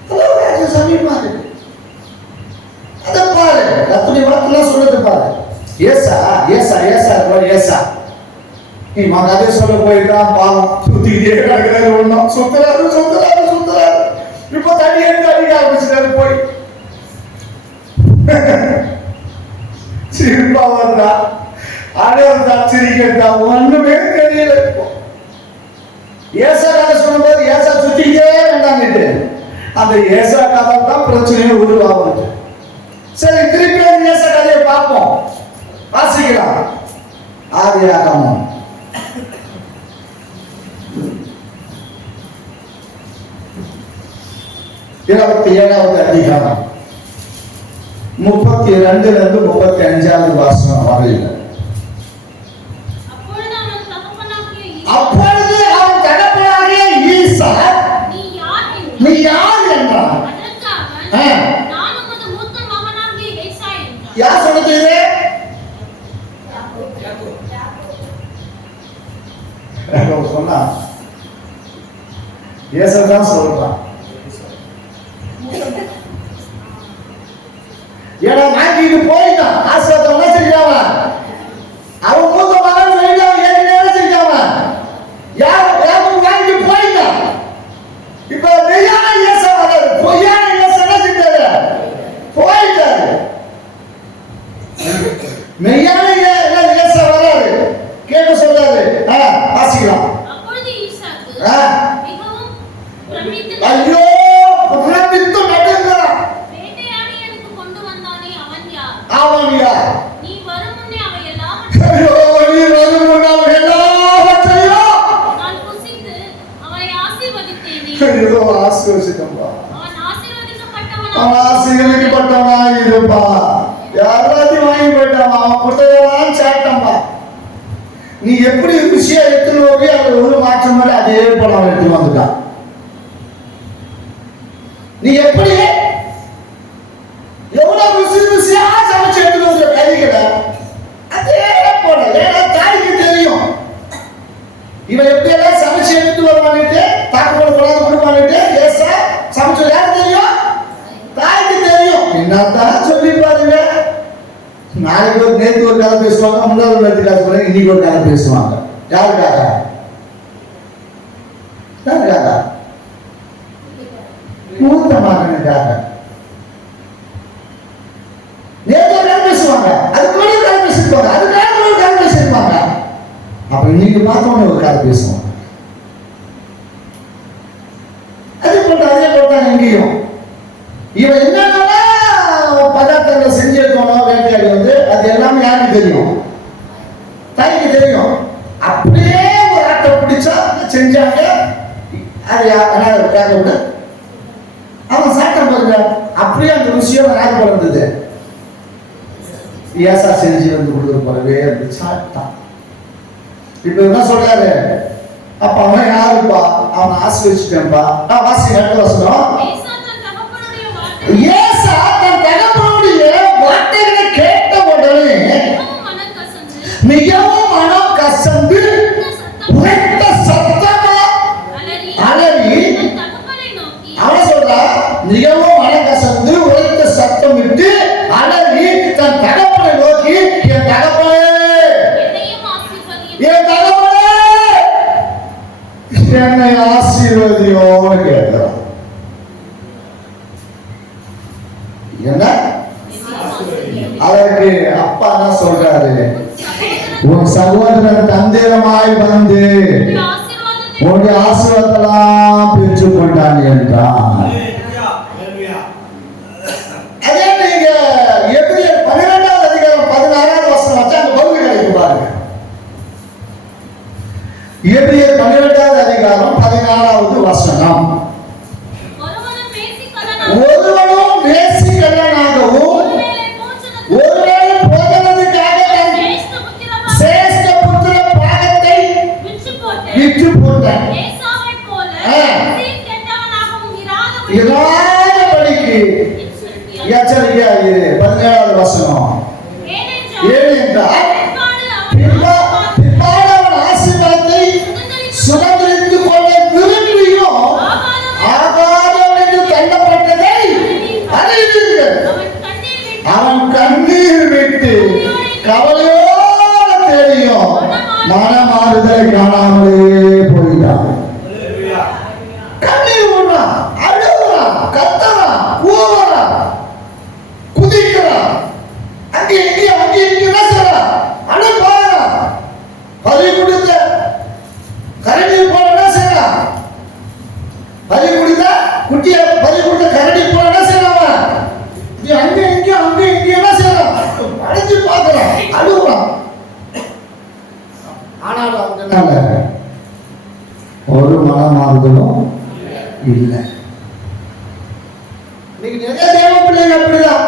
பல்லவ ராஜ்யம் சமீபமா இருக்கு. அத பாரு, கத்திரி வார்த்தை சொல்றது பாரு. ஏசா ஏசா ஏசா ஏசா நீ மகாதே சொல்ல போயிருக்கான். பாவம் சுத்திக்கிட்டே கிடக்கிறாரு, ஒண்ணும் சுத்துறாரு சுத்துறாரு சுத்துறாரு. இப்ப தண்ணி எடுத்து அடிக்க ஆரம்பிச்சுட்டாரு. போய் சிரிப்பா வந்தா, அழகா சிரிக்கிறதா, ஒண்ணுமே தெரியல. ஏசா கதை சொல்லும்போது ஏசா சுத்திக்கிட்டே இருந்தாங்க. அந்த ஏசா கதை தான் பிரச்சனையை உருவாகுது. 7வது அதிகாரம் 32 35 வசனம் வரையில். அப்பொழுது அவன் தகப்பனாகிய ஈசாக் நீ யார் என்றான். யார் சொன்னது இது? சொன்னா ஏசதான் சொல்றான். ஏன்னா வாங்கிட்டு போயிட்டான். ஆசிரியத்தை செஞ்சாவா அவன் மூத்த மகன் செஞ்சாவன். ஏற்கனவே செஞ்சாவன் யாரும் வாங்கிட்டு போயிட்டான். இப்ப மெய்யான இயேசு வராது. பொய்யான இயேசு என்ன செஞ்சாரு? போயிட்டாரு. மெய்யான இயேசு வராது. கேட்டு சொல்றாரு. வாசிக்கலாம். ஐயோ பிரமித்து நடுங்கிறான். அவன் யார்? நீ வரும் முன்னே நான் புசித்து அவனை ஆசீர்வதித்தேனே. ஏதோ ஆசீர்வதித்தப்பா. அவன் ஆசீர்வதிக்கப்பட்டவனா இருப்பா. யாராவது வாங்கி போயிட்டான். அவன் புத்தகம்லாம் சாட்டம்பா. நீ எப்படி விஷயம் எடுத்துன்னு போய் அந்த ஒரு மாற்றம் மாதிரி அதே போல அவன் எடுத்துன்னு வந்துட்டான். நீ எப்படி எவ்வளவு ருசியா சமைச்சு எடுத்துட்டு வந்த கறிகளை அதே போல. ஏன்னா தாய்க்கு தெரியும் இவன் எப்படி எல்லாம் சமைச்சு எடுத்து வருவான்ட்டு, தாக்கு போல கொடுப்பான்ட்டு. ஏசா சமைச்சு யாருக்கு தெரியும்? தாய்க்கு தெரியும். என்னத்தான் சொல்லி பாருங்க. நாளைக்கு ஒரு நேற்று ஒரு கதை பேசுவாங்க, முன்னாள் நேற்று கதை போல இன்னைக்கு ஒரு கதை பேசுவாங்க. யாருக்காக? யாருக்காக? மூத்த மகனுக்காக. நேற்று ஒரு கதை பேசுவாங்க, அதுக்கு முன்னாடி ஒரு கதை பேசிருப்பாங்க, அதுக்காக ஒரு கதை பேசிருப்பாங்க. அப்ப இன்னைக்கு பார்த்தோன்னு ஒரு கதை பேசுவாங்க. அதே போட்டான் எங்கேயும். இவன் என்னன்னா பதார்த்தங்களை செஞ்சு எடுக்கணும். வேட்டையாடி வந்து அது எல்லாமே யாருக்கு தெரியும்? தாய்க்கு தெரியும். அப்படியே ஒரு ஆட்டை பிடிச்சா செஞ்சாங்க. அது அவன் சாட்டம் பாருங்க. அப்படியே அந்த ருசியம் யார் பிறந்தது? ஏசா செஞ்சு வந்து கொடுக்குற போலவே அந்த சாட்டான். இப்ப என்ன சொல்றாரு? அப்ப அவன் யாருப்பா? அவன் ஆசீர்வதிச்சிட்டேன்பா. வாசி அடுத்த வசனம். ஏசா தன் தகப்பனுடைய வார்த்தைகளை கேட்ட உடனே மிகவும் மனம் கசந்து உரைத்த சத்தமா அலறி. அவன் சொல்றா மிகவும் மனம் கசந்து உரைத்த சத்தம் விட்டு அலறி தன் தகப்பனை நோக்கி, என் தகப்பனே, என் தகப்பனே, என்னை ஆசீர்வதியோன்னு கேட்கிறான். என்ன? அதற்கு அப்பா என்ன சொல்றாரு? உன் சகோதரன் தந்திரமாய் வந்து உன்னுடைய ஆசீர்வாதத்தெல்லாம் பெற்றுக் கொண்டான் என்றான். அதே நீங்க எபிரேயர் 12வது அதிகாரம் 16வது வசனம் வச்சா அந்த பகுதி கிடைக்கும் பாருங்க. எபிரேயர் 12வது அதிகாரம் 16வது வசனம். ஒருவனும் வேசிக்கல்லனாகவும் ஒருவேளை போதனதுக்காக சிரேஷ்ட புத்திர பாகத்தை விற்று போட்டான். இராதபடிக்கு எச்சரிக்கையா இரு. 17வது வசனம். ஏனென்றால் பிற்பாடு அவன் ஆசீர்வாதத்தை சுதந்திரித்துக் கொள்ள விரும்பியும் ஆகாதவன் என்று தள்ளப்பட்டதை அறிவீர்கள். அவன் கண்ணீர் விட்டு கவலையோடு தெரியும் மனமாறுதலை காணாமலே போயிட்டான். கண்ணீர் விடுறான், அழுகுறான், கத்துறான், கூவுறான், குதிக்கிறான். அங்கே இங்கே என்ன செய்றான்? அழுப்பாறான். பலி கொடுத்த கரடி போல என்ன செய்றான்? பலி கொடுத்த குட்டிய பலி கொடுத்த கரடி போல என்ன செய்றான்? அங்கே இங்கே என்ன செய்றான்? அடிச்சு பார்க்கறான், அழுகுறான். ஆனால் அவங்கனால ஒரு மனமாறுதலும் இல்லை. இன்னைக்கு நிறைய தேவ பிள்ளைங்க அப்படிதான்.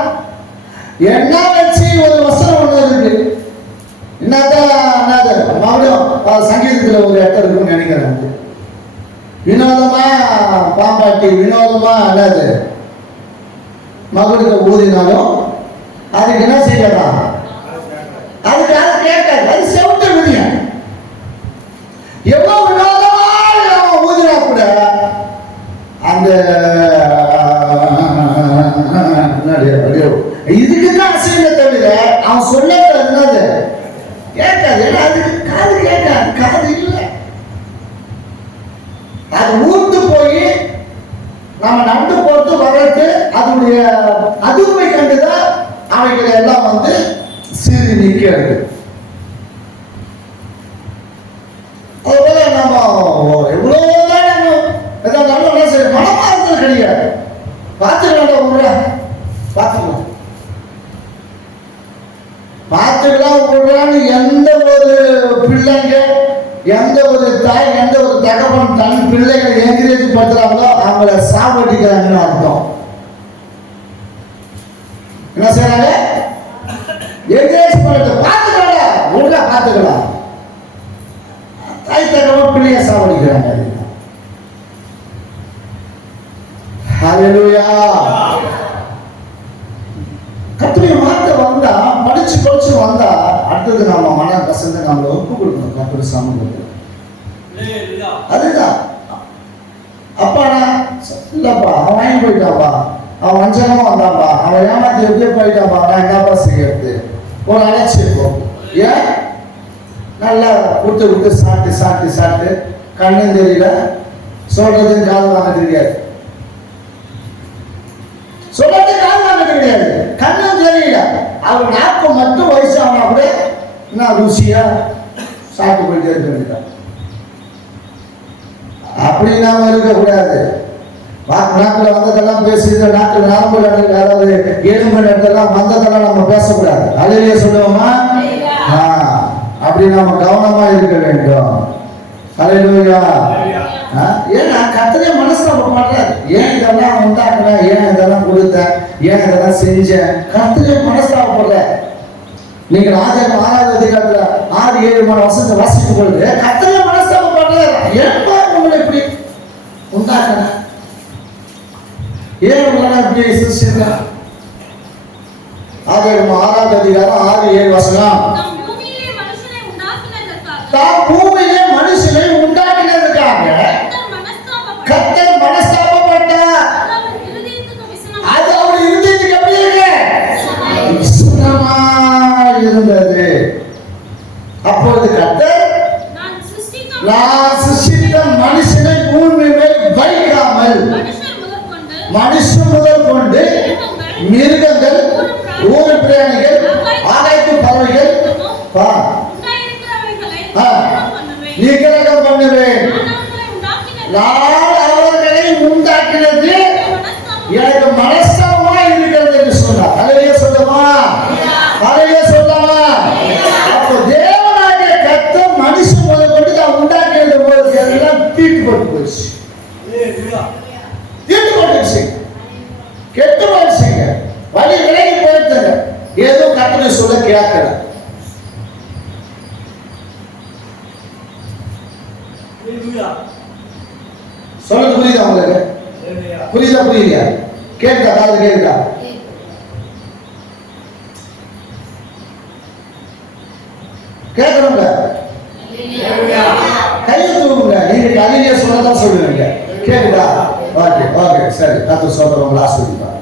என்ன வச்சு ஒரு வசனம் ஒண்ணு இருக்கு, என்னது மறுபடியும் சங்கீதத்துல ஒரு இடத்துல இருக்குன்னு நினைக்கிறேன். வினோதமா பாம்பாட்டி, வினோதமா என்னது மகுடத்தை ஊதினாலும் அதுக்கு என்ன செய்யலாம், அதுக்கு அது கேட்காது, அது செவிட்ட விதியம். எவ்வளவு வினோதமா அவன் ஊதினா கூட அந்த இதுக்குதான் அசைவ தவிர அவன் சொன்னது என்னது கேட்காது. ஏன்னா அதுக்கு காது கேட்காது, காது இல்லை. அது ஊர்ந்து போய் நம்ம நண்டு போட்டு வளர்த்து அதனுடைய அதுமை கண்டுதான் அவைகளை எல்லாம் வந்து சீறி நீக்கிறது. அதுபோல நம்ம எவ்வளவுதான் நம்ம என்ன செய்ய மனமாறுதல் கிடையாது. பார்த்துக்கலாம் ஊர பார்த்துக்கலாம் எந்த ஒரு பிள்ளைங்க, எந்த ஒரு தாய், எந்த ஒரு தகவன் தன் பிள்ளைகள் என்கரேஜ் பண்றாங்களோ அவங்கள சாவடிக்கிறாங்கன்னு அர்த்தம். என்ன செய்யறாங்க? என்கரேஜ் பண்ண பார்த்துக்கலாம், ஒழுங்கா பார்த்துக்கலாம். தாய் தகவன் பிள்ளைய சாவடிக்கிறாங்க. ஹல்லேலூயா. கர்த்தருடைய வார்த்தை வந்தா படிச்சு வந்தா அடுத்தது நம்ம மன கசந்து நம்மள ஒப்பு கொடுக்கணும் கர்த்தருடைய சமூகத்தில். அதுதான் அப்பாடா இல்லப்பா அவன் வாங்கி போயிட்டாப்பா, அவன் வஞ்சகமா வந்தாப்பா, அவன் ஏமாத்தி எப்படியே போயிட்டாப்பா, நான் என்னப்பா செய்யறது? ஒரு அலட்சியம். ஏன் நல்லா விட்டு சாப்பிட்டு கண்ணும் தெரியல, சொல்றதும் காது வாங்க தெரியாது, சொல்றது காது வாங்க தெரியாது, கண்ணும் தெரியல. அவர் நாக்கு மட்டும் வயசானா கூட என்ன ருசியா சாப்பிட்டு போயிட்டே இருக்க வேண்டியதான். அப்படி நாம இருக்கக்கூடாது. நாக்குல வந்ததெல்லாம் பேசுறது, நாக்குல நரம்பு அதாவது எலும்பு இடத்தெல்லாம் வந்ததெல்லாம் நம்ம பேசக்கூடாது. அலையிலேயே சொல்லுவோமா? அப்படி நம்ம கவனமா இருக்க வேண்டும். ஹல்லேலூயா. ஏன்னா கர்த்தரே மனஸ்தாபம் பண்றாரு. ஏன் இதெல்லாம் உண்டாக்குற, ஏன் இதெல்லாம் கொடுத்த, ஏன் இதெல்லாம் செஞ்ச, கர்த்தரே மனஸ்தாபப்படுற. நீங்க ஆதியாகமம் 6வது அதிகாரத்துல 6-7 வசனத்தை வாசிக்கும் பொழுது கர்த்தரே மனஸ்தாபம் பண்றாரு. ஏன்பா உங்களை இப்படி உண்டாக்குற, ஏன் உங்களை இப்படி சிருஷ்டிக்கிற? ஆதியாகமம் 6வது அதிகாரம் 6-7 வசனம். தாம் பூமியிலே மனுஷனை உண்டாக்கினதுக்காக கர்த்தர் மனஸ்தாபப்பட்டார். அது அவர் இருதயத்துக்கு எப்படி இருக்கு? விசனமா இருந்தது. அப்பொழுது கர்த்தர் நான் சிருஷ்டித்த மனுஷனை பூமி மேல் வைக்காமல் மனுஷன் முதல் கொண்டு மிருகங்கள், ஊர் பிராணிகள், ஆகாயத்து பறவைகள் நீக்கிரகம் பண்ணுவேன். நான் அவர்களை உண்டாக்கினது எனக்கு மனஸ்தாபமா இருக்கிறது என்று சொன்னார். ஹல்லேலூயா சொல்லுமா? ஹல்லேலூயா சொல்லுமா? அப்போ தேவனாகிய கர்த்தர் மனுஷன் முதல் கொண்டு தான் உண்டாக்கினது போது எல்லாம் தீட்டு போட்டு போச்சு. தீட்டு போட்டுச்சு, கெட்டு போச்சுங்க, வழி விலகி போயிட்டாங்க. ஏதோ கர்த்தரை சொல்ல கேட்கல. சொல்றது புரியுதா உங்களுக்கு? புரியுதா? கேட்கா? காது கேட்கா? கேட்கணுங்க, கையை தூக்குங்க. நீங்க அதிலேயே சொன்னதான் சொல்லுவீங்க. கேட்குதா? ஓகே சரி. கர்த்தர் சொல்றவங்களை ஆசீர்வதிப்பார்.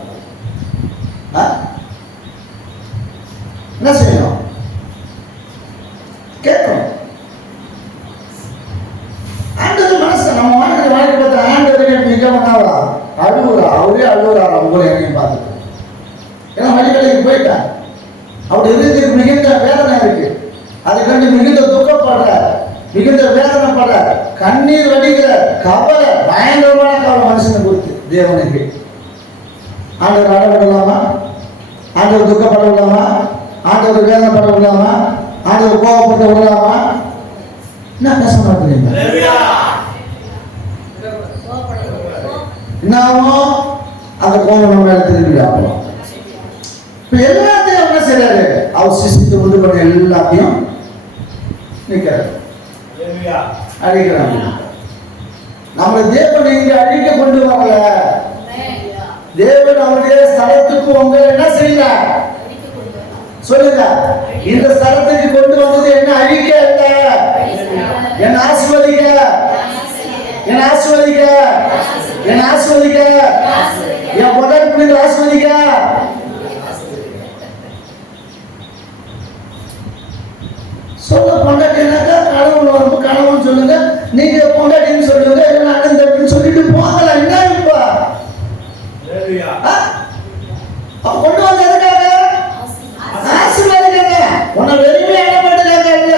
என்ன செய்யணும்? கேட்கணும். ஆண்டவர் மனசு நம்ம வாழ்க்கை பார்த்தா ஆண்டவரே மிக பண்ணாவா அழுவுறா, அவரே அழுவுறாரா உங்களை என்னையும் பார்த்துட்டு. ஏன்னா வழிகளுக்கு போயிட்டா அவருடைய இதயத்துக்கு மிகுந்த வேதனை இருக்கு. அதை கண்டு மிகுந்த துக்கப்படுற, மிகுந்த வேதனைப்படுற, கண்ணீர் வடிகிற கவலை, பயங்கரமான கவலை மனுஷனை குறித்து தேவனுக்கு. ஆண்டவர் அழ விடலாமா? ஆண்டவர் துக்கப்பட விடலாமா? ஆண்டவர் வேதனைப்பட விடலாமா? ஆண்டவர் கோபப்பட்டு விடலாமா? என்ன பேச மாட்டீங்க? என்னவோ அந்த அந்த கோபம் நம்ம மேல திரும்பி ஆகலாம். இப்ப எல்லாத்தையும் என்ன செய்யறாரு? அவர் சிசித்து உண்டு பண்ண எல்லாத்தையும் நிற்கிறார், அழிக்கிறாங்க. நம்மளை தேவன் இங்க அழிக்க கொண்டு வரல. தேவன் அவருடைய ஸ்தலத்துக்கு உங்க என்ன செய்யல சொல்லுங்க. இந்த ஸ்தலத்துக்கு கொண்டு வந்தது என்ன? அழிக்க இல்ல, என்ன ஆசீர்வதிக்க, என்ன ஆசீர்வதிக்க, என்ன ஆசீர்வதிக்க, என் பொண்டாட்டி பிள்ளைங்க ஆசீர்வதிக்க. சொல்ல பொண்டாட்டினாக்கா கணவன் வரும், கணவன் சொல்லுங்க, நீங்க பொண்டாட்டின்னு சொல்லுங்க, இல்லைன்னா அண்ணன் தம்பின்னு சொல்லிட்டு போகலாம். என்ன இப்ப கொண்டு வந்ததுக்காக ஆசீர்வாதிக்காங்க. உன்னை வெறுமையா என்ன பண்ணுறாங்க இல்ல,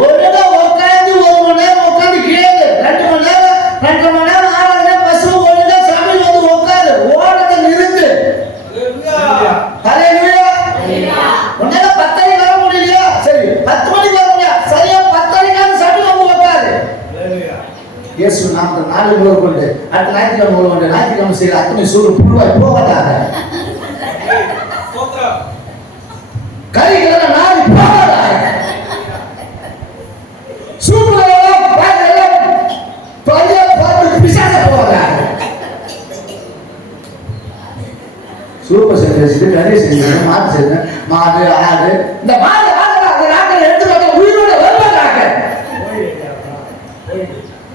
ஒழுங்கா உட்காந்து 1 மணி நேரம் உட்காந்து கேளு, 2 மணி நேரம் 2 மணி நேரம் ஆராதனை பசு ஒழுங்கா சமையல் வந்து உட்காரு, ஓடத்தை நிறுத்து. ஹல்லேலூயா. உன்னால 10 மணிக்கு வர முடியலையா? சரி 10 மணிக்கு வர முடியா? சரியா 10 மணிக்கு சமையல் வந்து உட்காரு. இயேசு நாமத்தை நாளை முதல் கொண்டு அடுத்த ஞாயிற்றுக்கிழமை முதல் கொண்டு ஞாயிற்றுக்கிழமை செய்யற அத்தனை சூறு புழுவாய் போகாதாக, கறிகளை நாளை போகாதாக, சூப்பரெல்லாம் பழைய பார்த்து பிசாச போகாதாக. சூப்பர் செஞ்சு கறி செஞ்சு மாடு செஞ்சு மாடு ஆடு, இந்த மாடு ஆடு அந்த நாட்களை எடுத்து வந்த உயிரோட வருவதாக.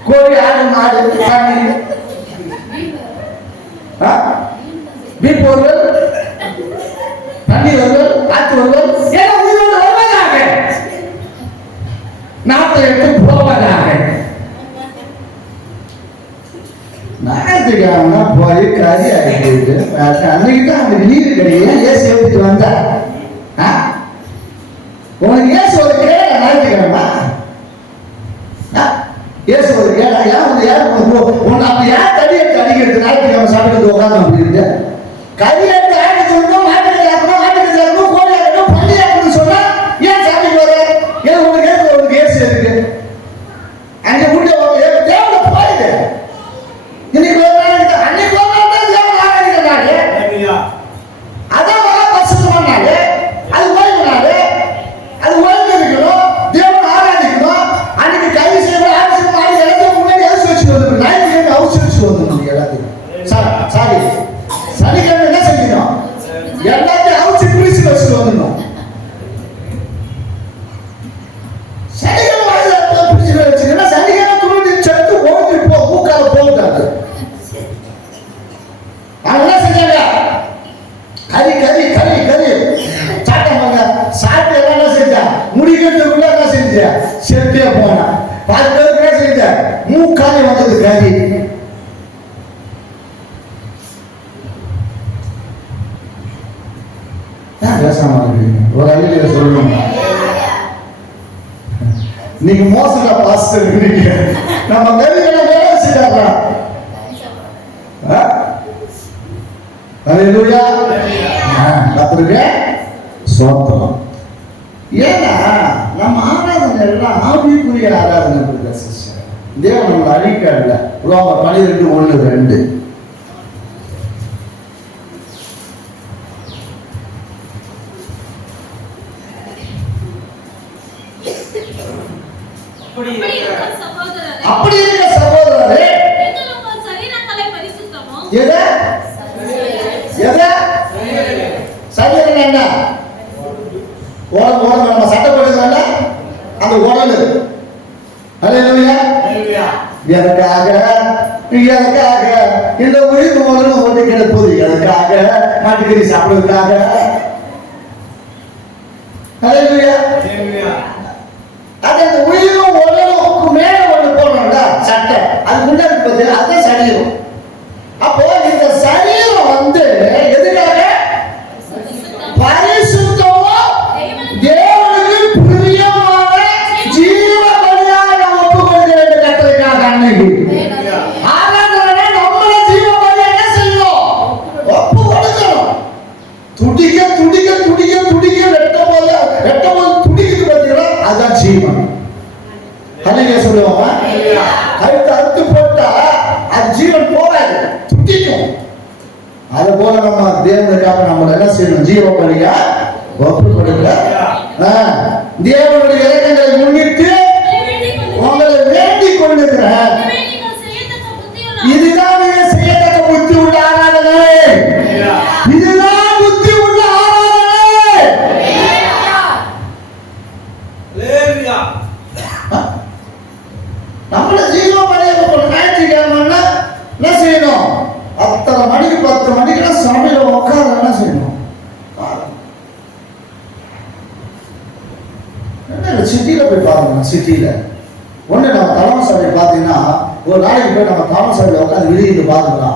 கோழி ஆடு மாடு தண்ணி பீப் ஒருவர் தண்ணி ஒருவர் காற்று ஒருவர் ஏதோ உயிரோடு வருவதாக, நாட்டை எடுத்து போவதாக. ஞாயிற்றுக்கிழமை போய் கறி அடிக்கிட்டு அன்னைக்கு தான் அந்த லீவு கிடையாது. ஏசி எடுத்துட்டு வந்தா உனக்கு ஏசு ஒரு கேட ஞாயிற்றுக்கிழமை, ஏசு ஒரு கேடா? ஏன் வந்து யார் உன்னை அப்படி யார் தடி எடுத்து அடிக்கிறது? ஞாயிற்றுக்கிழமை சாப்பிட்டு உட்காந்து அப்படின்னு கறி எடுத்து ஆடு சொல்லணும், மாட்டுக்கு சாப்பிடணும், ஆட்டுக்கு சாப்பிடணும், கோழி ஆகணும், பள்ளி ஆகணும்னு சொன்னா ஏன் சாப்பிட்டு வர? ஏன் உங்களுக்கு ஏற்க உனக்கு ஏசு இருக்கு? அங்கே உள்ள தேவனை போயிடு. இன்னைக்கு ஒரு நாள் அன்னைக்கு ஒரு நாள் தான் தேவன் ஆராதிக்கிறாரு. அதான் பரிசுத்தமான நாள், அது ஓய்வு நாள், அது ஓய்வு இருக்கணும், தேவன் ஆராதிக்கணும். அன்னைக்கு கை செய்யணும், ஆடு செய்யணும், ஆடு எல்லாத்தையும் முன்னாடி அரிசி வச்சு வந்துடும், ஞாயிற்றுக்கிழமை அரிசி வச்சு வந்துடும் எல்லாத்தையும். சாரி சனிக்கிழமை என்ன செய்யணும்? எல்லாத்தையும் அரிசி பிரிச்சு வச்சுட்டு வந்துடணும். சனிக்கிழமை பிரிச்சு வச்சுக்கணும். சனிக்கிழமை துணி செத்து ஓடி போ மூக்கால போட்டாங்க. அவங்க என்ன செஞ்சாங்க? கறி கறி கறி கறி சாப்பிட்டாங்க. சாப்பிட்டு எல்லாம் என்ன செஞ்சா? முடிக்கிறதுக்குள்ள என்ன செஞ்சா? செத்தே போனா. 10 பேருக்கு என்ன செஞ்சா? மூக்காலே வந்தது கறி. பேசாம ஒரு அழில சொல்லணும். நீங்க மோசமா பாஸ்டர் இருக்கீங்க, நம்ம கறிகளை வேலை செய்யறாங்க. ஹல்லேலூயா. கர்த்தருக்கு ஸ்தோத்திரம். ஏன்னா நம்ம ஆராதனை எல்லாம் ஆவிக்குரிய ஆராதனை இருக்கு சிஸ்டர். தேவன் நம்மளை அழிக்க இல்லை. ரோமர் 12:1-2 அப்படி இருக்க சகோதரரே, சரீரம் என்ன? உடம்பு நம்ம சட்டை போடுறதுனால அந்த உடம்பு. ஹல்லேலூயா. எதற்காக இந்த உயிர் முதல்ல ஓடி கிடப்பது? எதற்காக? மாட்டுக்கறி சாப்பிடுறதுக்காக. ஹல்லேலூயா. அது அந்த உயிரும் உடலுக்கு மேல ஒண்ணு போடணும்ல சட்டை, அது முன்னாடி பத்தி அதுதான் சரீரம். அப்போ இந்த சரீரம் வந்து எதுக்காக? பரிசுத்தமா தேவனுக்கு பிரியமான ஜீவ பலியாக ஒப்பு கொடுக்கிற கட்டளைக்காக. அன்னைக்கு ஆராதனை நம்மள ஜீவ பலியா என்ன செய்யணும்? ஒப்பு கொடுக்கணும். துடிக்க துடிக்க துடிக்க துடிக்க வெட்டும் போது துடிக்குது பார்த்தீங்களா? அதுதான் ஜீவன். ஹல்லேலூயா சொல்லுவாங்க. கழுத்தை அறுத்து போட்டா அது ஜீவன் போகாது, துடிக்கும். அது போல நம்ம தேவனுக்காக நம்ம என்ன செய்யணும்? ஜீவ பலியா ஒப்பு கொடுக்க தேவனுடைய இரக்கங்களை முன்னிட்டு உங்களை வேண்டிக் கொண்டிருக்கிறேன். இதுதான் நீங்க செய்யத்தக்க புத்தி உள்ள ஆராதனை. இதுதான் புத்தி உள்ள ஆராதனை. நம்மள ஜீவ பலியாக ஞாயிற்றுக்கிழமைன்னா என்ன செய்யணும்? 10 மணிக்கு 10 மணிக்கு சமையல உட்கார என்ன செய்யணும்? சிட்டியில போய் பாருங்க. சிட்டியில ஒண்ணு நம்ம தலைமை சபை பார்த்தீங்கன்னா ஒரு நாளைக்கு போய் நம்ம தலைமை சபையில உட்காந்து வெளியிட்டு பாருங்களா,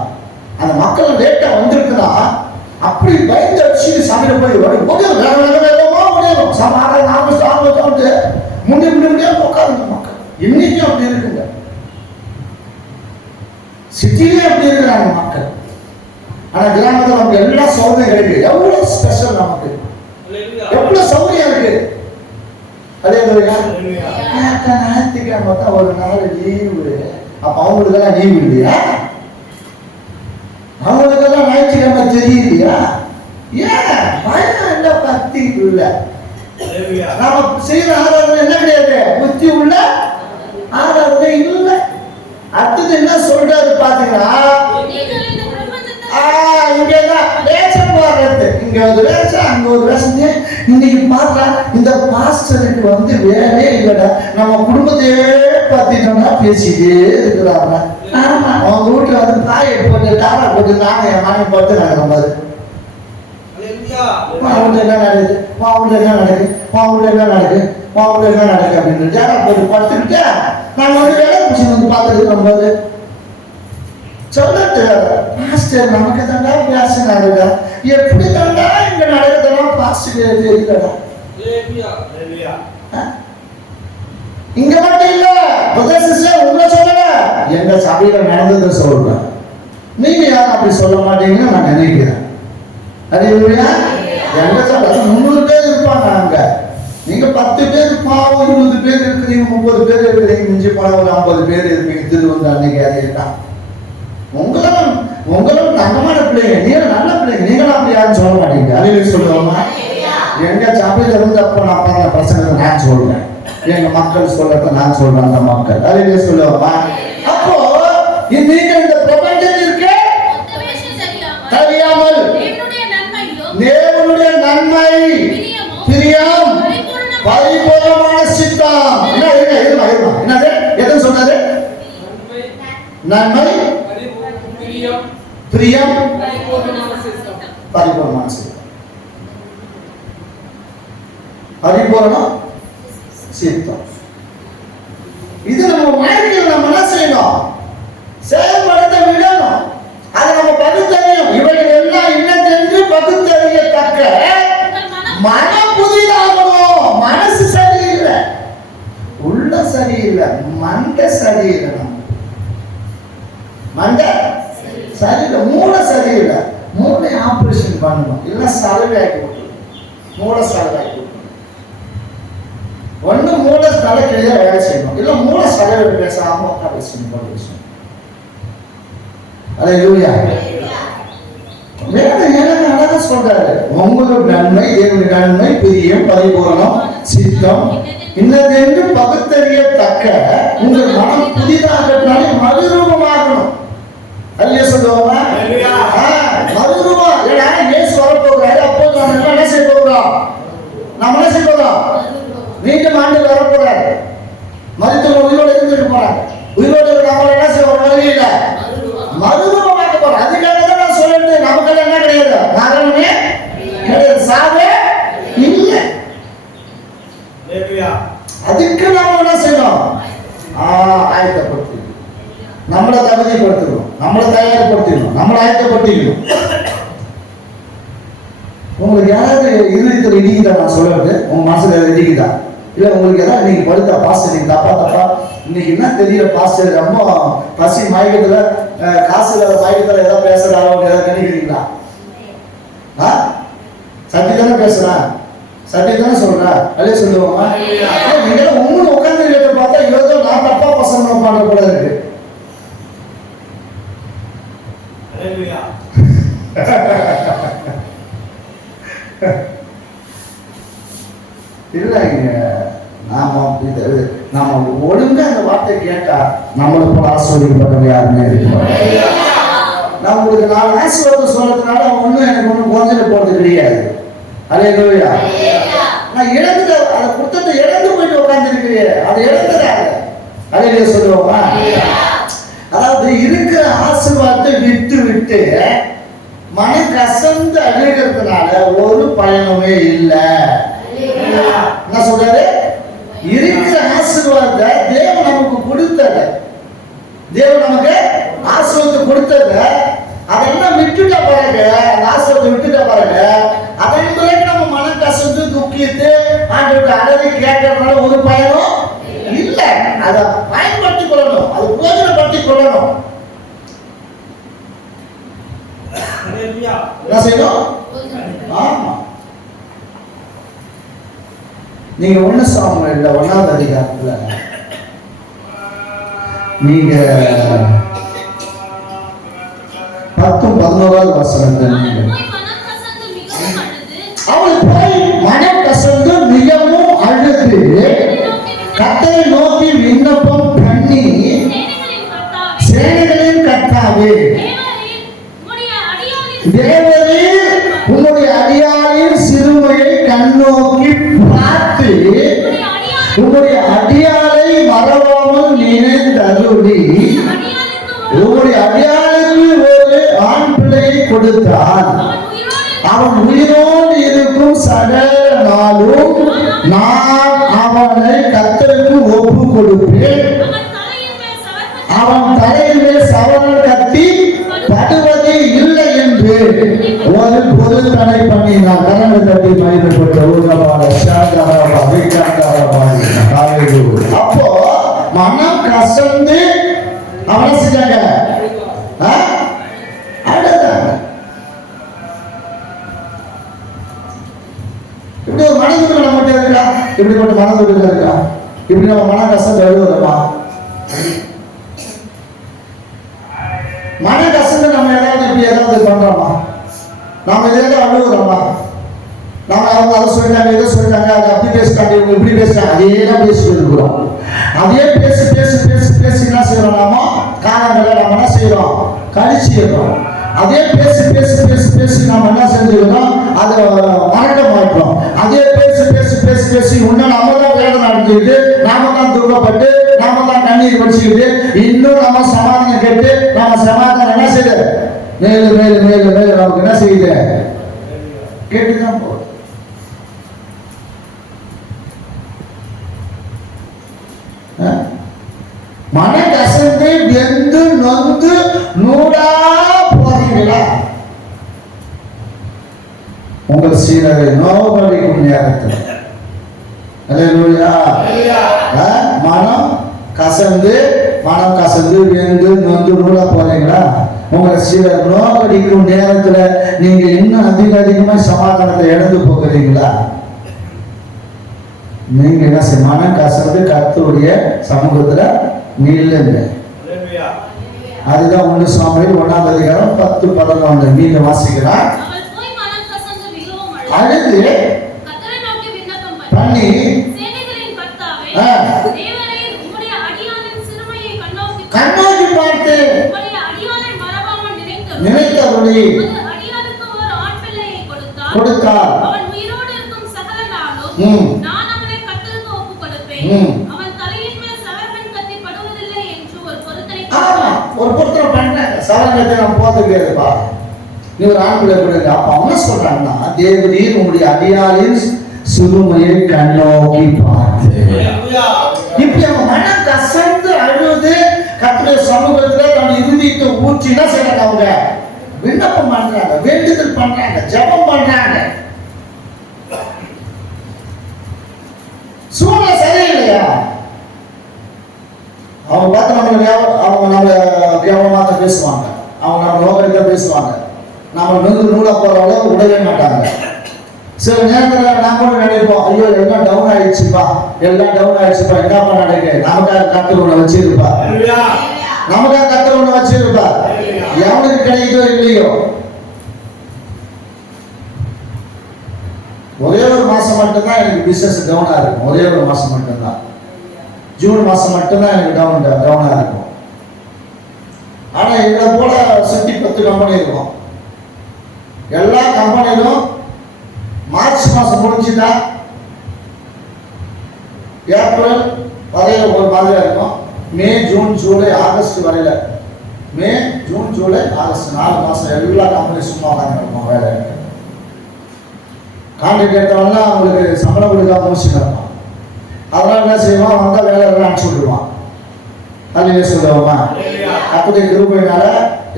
அந்த மக்கள் லேட்டா வந்திருக்குன்னா அப்படி பயந்து அடிச்சு சமையல போய் முடியும் வேற வேற வேகமா முடியும். சமாதானம் ஆரம்பிச்சு முடியாம உட்காருங்க மக்கள். இன்னைக்கும் அப்படி இருக்குங்க. சிட்டிலே அப்படி இருக்கிறாங்க மக்கள். ஆனா கிராமத்தில் நமக்கு எல்லா சௌகரியம் கிடைக்கு. எவ்வளவு ஸ்பெஷல் நமக்கு, எவ்வளவு சௌகரியம் இருக்கு. அதே ஞாயிற்றுக்கிழமை தான் ஒரு நாள் லீவு. அப்ப அவங்களுக்கெல்லாம் லீவு இல்லையா? அவங்களுக்கெல்லாம் ஞாயிற்றுக்கிழமை தெரியலையா? ஏன் பயம் இல்ல, பக்தி இல்ல. நாம செய்யற ஆராதனை என்ன கிடையாது? புத்தி உள்ள ஆராதனை இல்ல. அடுத்தது என்ன சொல்றாரு பாத்தீங்கன்னா, இங்கதான் வேஷம் போடுறது. இங்க ஒரு வேஷம், அங்க ஒரு வேஷம். இன்னைக்கு பார்த்தா இந்த பாஸ்டருக்கு வேறே இல்லடா, நம்ம குடும்பத்தையே பார்த்தீங்கன்னா பேசிட்டே இருக்கிறாங்க. ஆமா, அவங்க வீட்டுல தாயை போட்டு தாரா போட்டு நாங்க என் மனைவி போட்டு நடக்கும் போது என்ன நடக்குது, பாவுல என்ன நடக்குது, பாவுல என்ன நடக்குது, பாவுல என்ன நடக்குது அப்படின்னு ஜாரா போட்டு படுத்துக்கிட்டு நாங்க வேலை பிடிச்சி பார்த்துருக்கோம் போது சொல்றது பாஸ்டர் நமக்கு தாண்டா பேசினாருடா, எப்படி தாண்டா இங்க நடக்குதெல்லாம் பாஸ்டர் தெரியலடா. இங்க மட்டும் இல்ல, உங்களை சொல்லல, எங்க சபையில நடந்ததை சொல்றேன். நீங்க யாரும் அப்படி சொல்ல மாட்டீங்கன்னு நான் நினைக்கிறேன். அது எங்க சபை 300 பேர் இருப்பாங்க. அங்க நீங்க 10 பேர் பாவம், 20 பேர் இருக்கிறீங்க, 30 பேர் இருக்கிறீங்க, மிஞ்சி பணம் ஒரு 50 பேர் இருப்பீங்க. திருவந்த அன்னைக்கு அதேதான். உங்களும் தங்கமான பிள்ளைங்க, நீங்க நல்ல பிள்ளைங்க, நீங்களும் அப்படி யாரும் சொல்ல மாட்டீங்க. அறிவு சொல்லுவாங்க. எங்க சபையில இருந்து அப்ப நான் பண்ண பிரச்சனை நான் சொல்றேன், எங்க மக்கள் சொல்றத நான் சொல்றேன். அந்த மக்கள் அறிவு சொல்லுவாங்க. அப்போ நீங்க இந்த பிரபஞ்சத்திற்கு தெரியாமல் தேவனுடைய நன்மை, பிரியம், பரிபூர்ணமான சித்தம். என்னது எதுன்னு சொன்னது? நன்மை, பிரியம், பரிபூர்ணமான சித்தம். பரிபூர்ண சித்தம். இது நம்ம வாழ்க்கையில் நம்ம என்ன செய்யணும்? செயல்படுத்த விடணும். அதை நம்ம பகுத்தறியும். இவைகள் எல்லாம் இன்னதென்று பகுத்தறியத்தக்க மனம் புதிதாகணும். மனசு சரியில்லை, உள்ள சரியில்லை, மண்டை சரியில்லை. மண்டை சரியில்லை, மூளை சரியில்லை. மூளை ஆபரேஷன் பண்ணணும், இல்ல சலவையாக்கி விட்டுரும். மூளை சலவையாக்கி விட்டுரும். ஒண்ணு மூளை தலைக்கிலேயே வேலை செய்யணும், இல்ல மூளை சலவை பேசாம ஆபரேஷன் பண்ணணும். அல்லேலூயா. வேற எனக்கு அழகா சொல்றாரு, உங்களுக்கு நன்மை, தேவனுடைய நன்மை, பிரியம், பரிபூரணம், சித்தம் இன்னதென்று பகுத்தறியத்தக்க உங்கள் மனம் புதிதாகனாலே மறுரூபமாகணும். அல்லையா சொல்லுவாங்க? மறுரூபம். ஏன்னா இயேசு வரப்போகிறாரு. அப்போ நம்ம என்ன செய்ய போகிறோம்? நம்ம என்ன செய்ய போகிறோம்? மீண்டும் ஆண்டு வரப்போறாரு. மருத்துவ உயிரோடு இருந்துட்டு போறாங்க. உயிரோடு இருக்கிறவங்க என்ன செய்ய ஒரு வழியில மறுரூபமாக்க போறோம். அதுக்காக தான் நான் சொல்லிட்டு நமக்கு என்ன கிடையாது, மரணமே கிடையாது, சாவே இல்லை. அதுக்கு நாம என்ன செய்யணும்? ஆயத்தப்படுத்தி நம்மளை தகுதிப்படுத்தணும், நம்மளை தயார்படுத்தணும், நம்மளை ஆயத்தப்படுத்திக்கணும். உங்களுக்கு யாராவது இருதயத்தில் இடிக்குதா? நான் சொல்றது உங்க மனசுல இடிக்குதா? இல்ல உங்களுக்கு ஏதாவது நீங்க படுத்தா பாஸ்டர் நீங்க தப்பா இன்னைக்கு என்ன தெரியல பாஸ்டர், ரொம்ப பசி மயக்கத்துல காசு இல்லாத மயக்கத்துல ஏதாவது பேசுறாங்க, ஏதாவது நினைக்கிறீங்களா? சட்டி தானே பேசுறேன், சட்டி தானே சொல்றேன். அல்லே சொல்லுவாங்க. நீங்க உங்களை உட்கார்ந்து பார்த்தா ஏதோ நான் தப்பா பசங்க பண்ற போல இருக்கு. கேட்டா நம்மளை போல ஆசீர்வதிக்கப்பட்டவங்க யாருமே இருக்க. நான் உங்களுக்கு 4 ஆசீர்வாதம் சொல்றதுனால ஒன்றும் எனக்கு ஒன்றும் குறைஞ்சிட்டு போறது கிடையாது. அல்லேலூயா. நான் இழந்துட்ட அதை புத்தகத்தை இழந்து போயிட்டு உட்கார்ந்துருக்கிறேன், அதை இழந்துடாத. அல்லேலூயா சொல்லுவோமா? அதாவது இருக்கிற ஆசீர்வாதத்தை விட்டு விட்டு மன கசந்து அழுகிறதுனால ஒரு பயனுமே இல்லை. என்ன சொல்றாரு? இருக்கிற ஆசீர்வாதத்தை தேவன் நமக்கு கொடுத்தது, தேவன் நமக்கு ஆசீர்வாதத்தை கொடுத்தது, அதெல்லாம் விட்டுட்ட பிறகு, அந்த ஆசீர்வாதத்தை விட்டுட்ட பிறகு அதன் பிறகு நம்ம மனம் கசந்து துக்கிட்டு ஆண்டவருடைய அழகை கேட்கறதுனால ஒரு பயனும் இல்லை. அதை பயன்படுத்திக் கொள்ளணும், அதை பிரயோஜனப்படுத்திக் கொள்ளணும். என்ன செய்யணும்? ஆமா. நீங்க 1 சாமுவேல் 1ஆவது அதிகாரத்துல நீங்க 10-11வது வசனத்தை அவள் போய் மனம் கசந்து மிகவும் அழுது கர்த்தரை நோக்கி விண்ணப்பம் பண்ணி, சேனைகளின் கர்த்தாவே, தேவரீர் உம்முடைய அடியாரின் சிறுமையை கண்ணோக்கி பார்த்து உம்முடைய அடியாரை மறவாமல் நினைத்தருளி உம்முடைய அடியாருக்கு ஒரு ஆண் பிள்ளையை கொடுத்தார். அவன் உயிரோடு இருக்கும் சகல நாளும் நான் அவனை கர்த்தருக்கு ஒப்பு கொடுப்பேன். அவன் தலையின் மேல் சவரன் கத்தி படுவதே இல்லை என்று ஒரு பொது தடை பண்ணினான். கரண்டு தட்டி மனிதப்பட்ட ஊரபாட சாந்தாரபா விகாந்தாரபா. அப்போ மனம் கசந்து அவனை செஞ்சாங்க, அழுதாங்க. இப்படி ஒரு மனதுக்கு நம்மகிட்ட இருக்கா? இப்படிப்பட்ட மனதுக்கு இருக்கா? இப்படி நம்ம மன கசந்து அழுகுறோமா? மன கசந்து நம்ம ஏதாவது இப்படி ஏதாவது பண்றோமா? நாம எதாவது அழுகுறோமா? நாம அவங்க அதை சொல்லிட்டாங்க, இதை சொல்லிட்டாங்க, அதை அப்படி பேசிட்டாங்க, இவங்க இப்படி பேசுறாங்க, அதே தான் பேசிட்டு இருக்கிறோம். அதே பேசி பேசி பேசி பேசி என்ன செய்யறோம்? நாம காலங்களை நம்ம என்ன செய்யறோம்? கழிச்சிடுறோம். அதே பேசி பேசி பேசி பேசி நாம என்ன செஞ்சுக்கிறோம்? அதை மறக்க மாட்டோம். அதே பேசி பேசி பேசி பேசி இன்னும் நம்ம தான் வேதனை நடந்துக்கிட்டு, நாம தான் துக்கப்பட்டு, நாம தான் கண்ணீர் வச்சுக்கிட்டு, இன்னும் நம்ம சமாதானம் கேட்டு, நம்ம சமாதானம் என்ன செய்யுது? மேலும் மேலும் மேலும் மேலும் நமக்கு என்ன செய்யுது? கேட்டுதான் போகுது. மன கசந்து வெந்து நொந்து நூடா போறீங்களா? உங்கள் சீரரை நோவடிக்கும் நேரத்தில் மனம் கசந்து வெந்து நொந்து நூடா போறீங்களா? உங்களை சீரர் நோவடிக்கும் நேரத்துல நீங்க இன்னும் அதிகமா சமாதானத்தை இழந்து போகிறீங்களா? நீங்க என்ன செய்ய? மனம் கசந்து கர்த்தருடைய சமூகத்துல நில்லுங்க. அதுதான் 1 சாமுவேல் 1ஆவது அதிகாரம் 10-11 மீண்டும் வாசிக்கிறார். அழுது பண்ணி கண்ணோக்கி பார்த்து நினைத்தபடி கொடுத்தார். ஒரு பொருத்தனை பண்ண சவரங்கத்தை நான் போதுப்பா, நீ ஒரு ஆண் பிள்ளை கொடுங்க. அப்ப அவங்க சொல்றாங்கன்னா, தேவரீர் உங்களுடைய அடியாரின் சிறுமையை கண்ணோக்கி பார்த்து. இப்படி அவங்க மனம் கசந்து அழுது கர்த்தருடைய சமூகத்துல தன் இருதயத்தை ஊற்றி என்ன செய்யறாங்க? அவங்க விண்ணப்பம் பண்றாங்க, வேண்டுதல் பண்றாங்க, ஜெபம் பண்றாங்க. சூழ்நிலை சரியில்லையா? அவங்க பார்த்து அவங்க நம்மளை கேவலமா தான் பேசுவாங்க, அவங்க நம்ம நோக்கடிக்க பேசுவாங்க, நம்ம நூலா போற அளவுக்கு விடவே மாட்டாங்க. சில நேரத்தில் நான் கூட நினைப்போம், ஐயோ எல்லாம் டவுன் ஆயிடுச்சுப்பா, என்னப்பா நடக்கு? நமக்காக கர்த்தர் ஒண்ணு வச்சிருப்பா, எவனுக்கு கிடைக்குதோ இல்லையோ. ஒரே ஒரு மாசம் மட்டும்தான் எனக்கு பிசினஸ் டவுனா இருக்கும், ஒரே ஒரு மாசம் மட்டும்தான். ஜூன் மாதம் மட்டும்தான் எனக்கு டவுனாக இருக்கும். ஆனால் எங்களை போல சுற்றி 10 கம்பெனி இருக்கும். எல்லா கம்பெனிலும் மார்ச் மாதம் முடிச்சுட்டா ஏப்ரல் வரையில் ஒரு மாதிரியாக இருக்கும். மே ஜூன் ஜூலை ஆகஸ்ட் வரையில், மே ஜூன் ஜூலை ஆகஸ்ட் 4 மாதம் எல்லா கம்பெனி சும்மா உட்காந்துருப்போம். வேலை கான்ட்ராக்ட் எடுத்தவனா அவங்களுக்கு சம்பளம் கொடுக்காம முடிச்சுட்டு இருப்பான். அதனால என்ன செய்வான், வந்தால் வேலை அனுப்பிச்சு விட்டுருவான். அதுவே சொல்லுவோமா, அப்படி கிருபையினால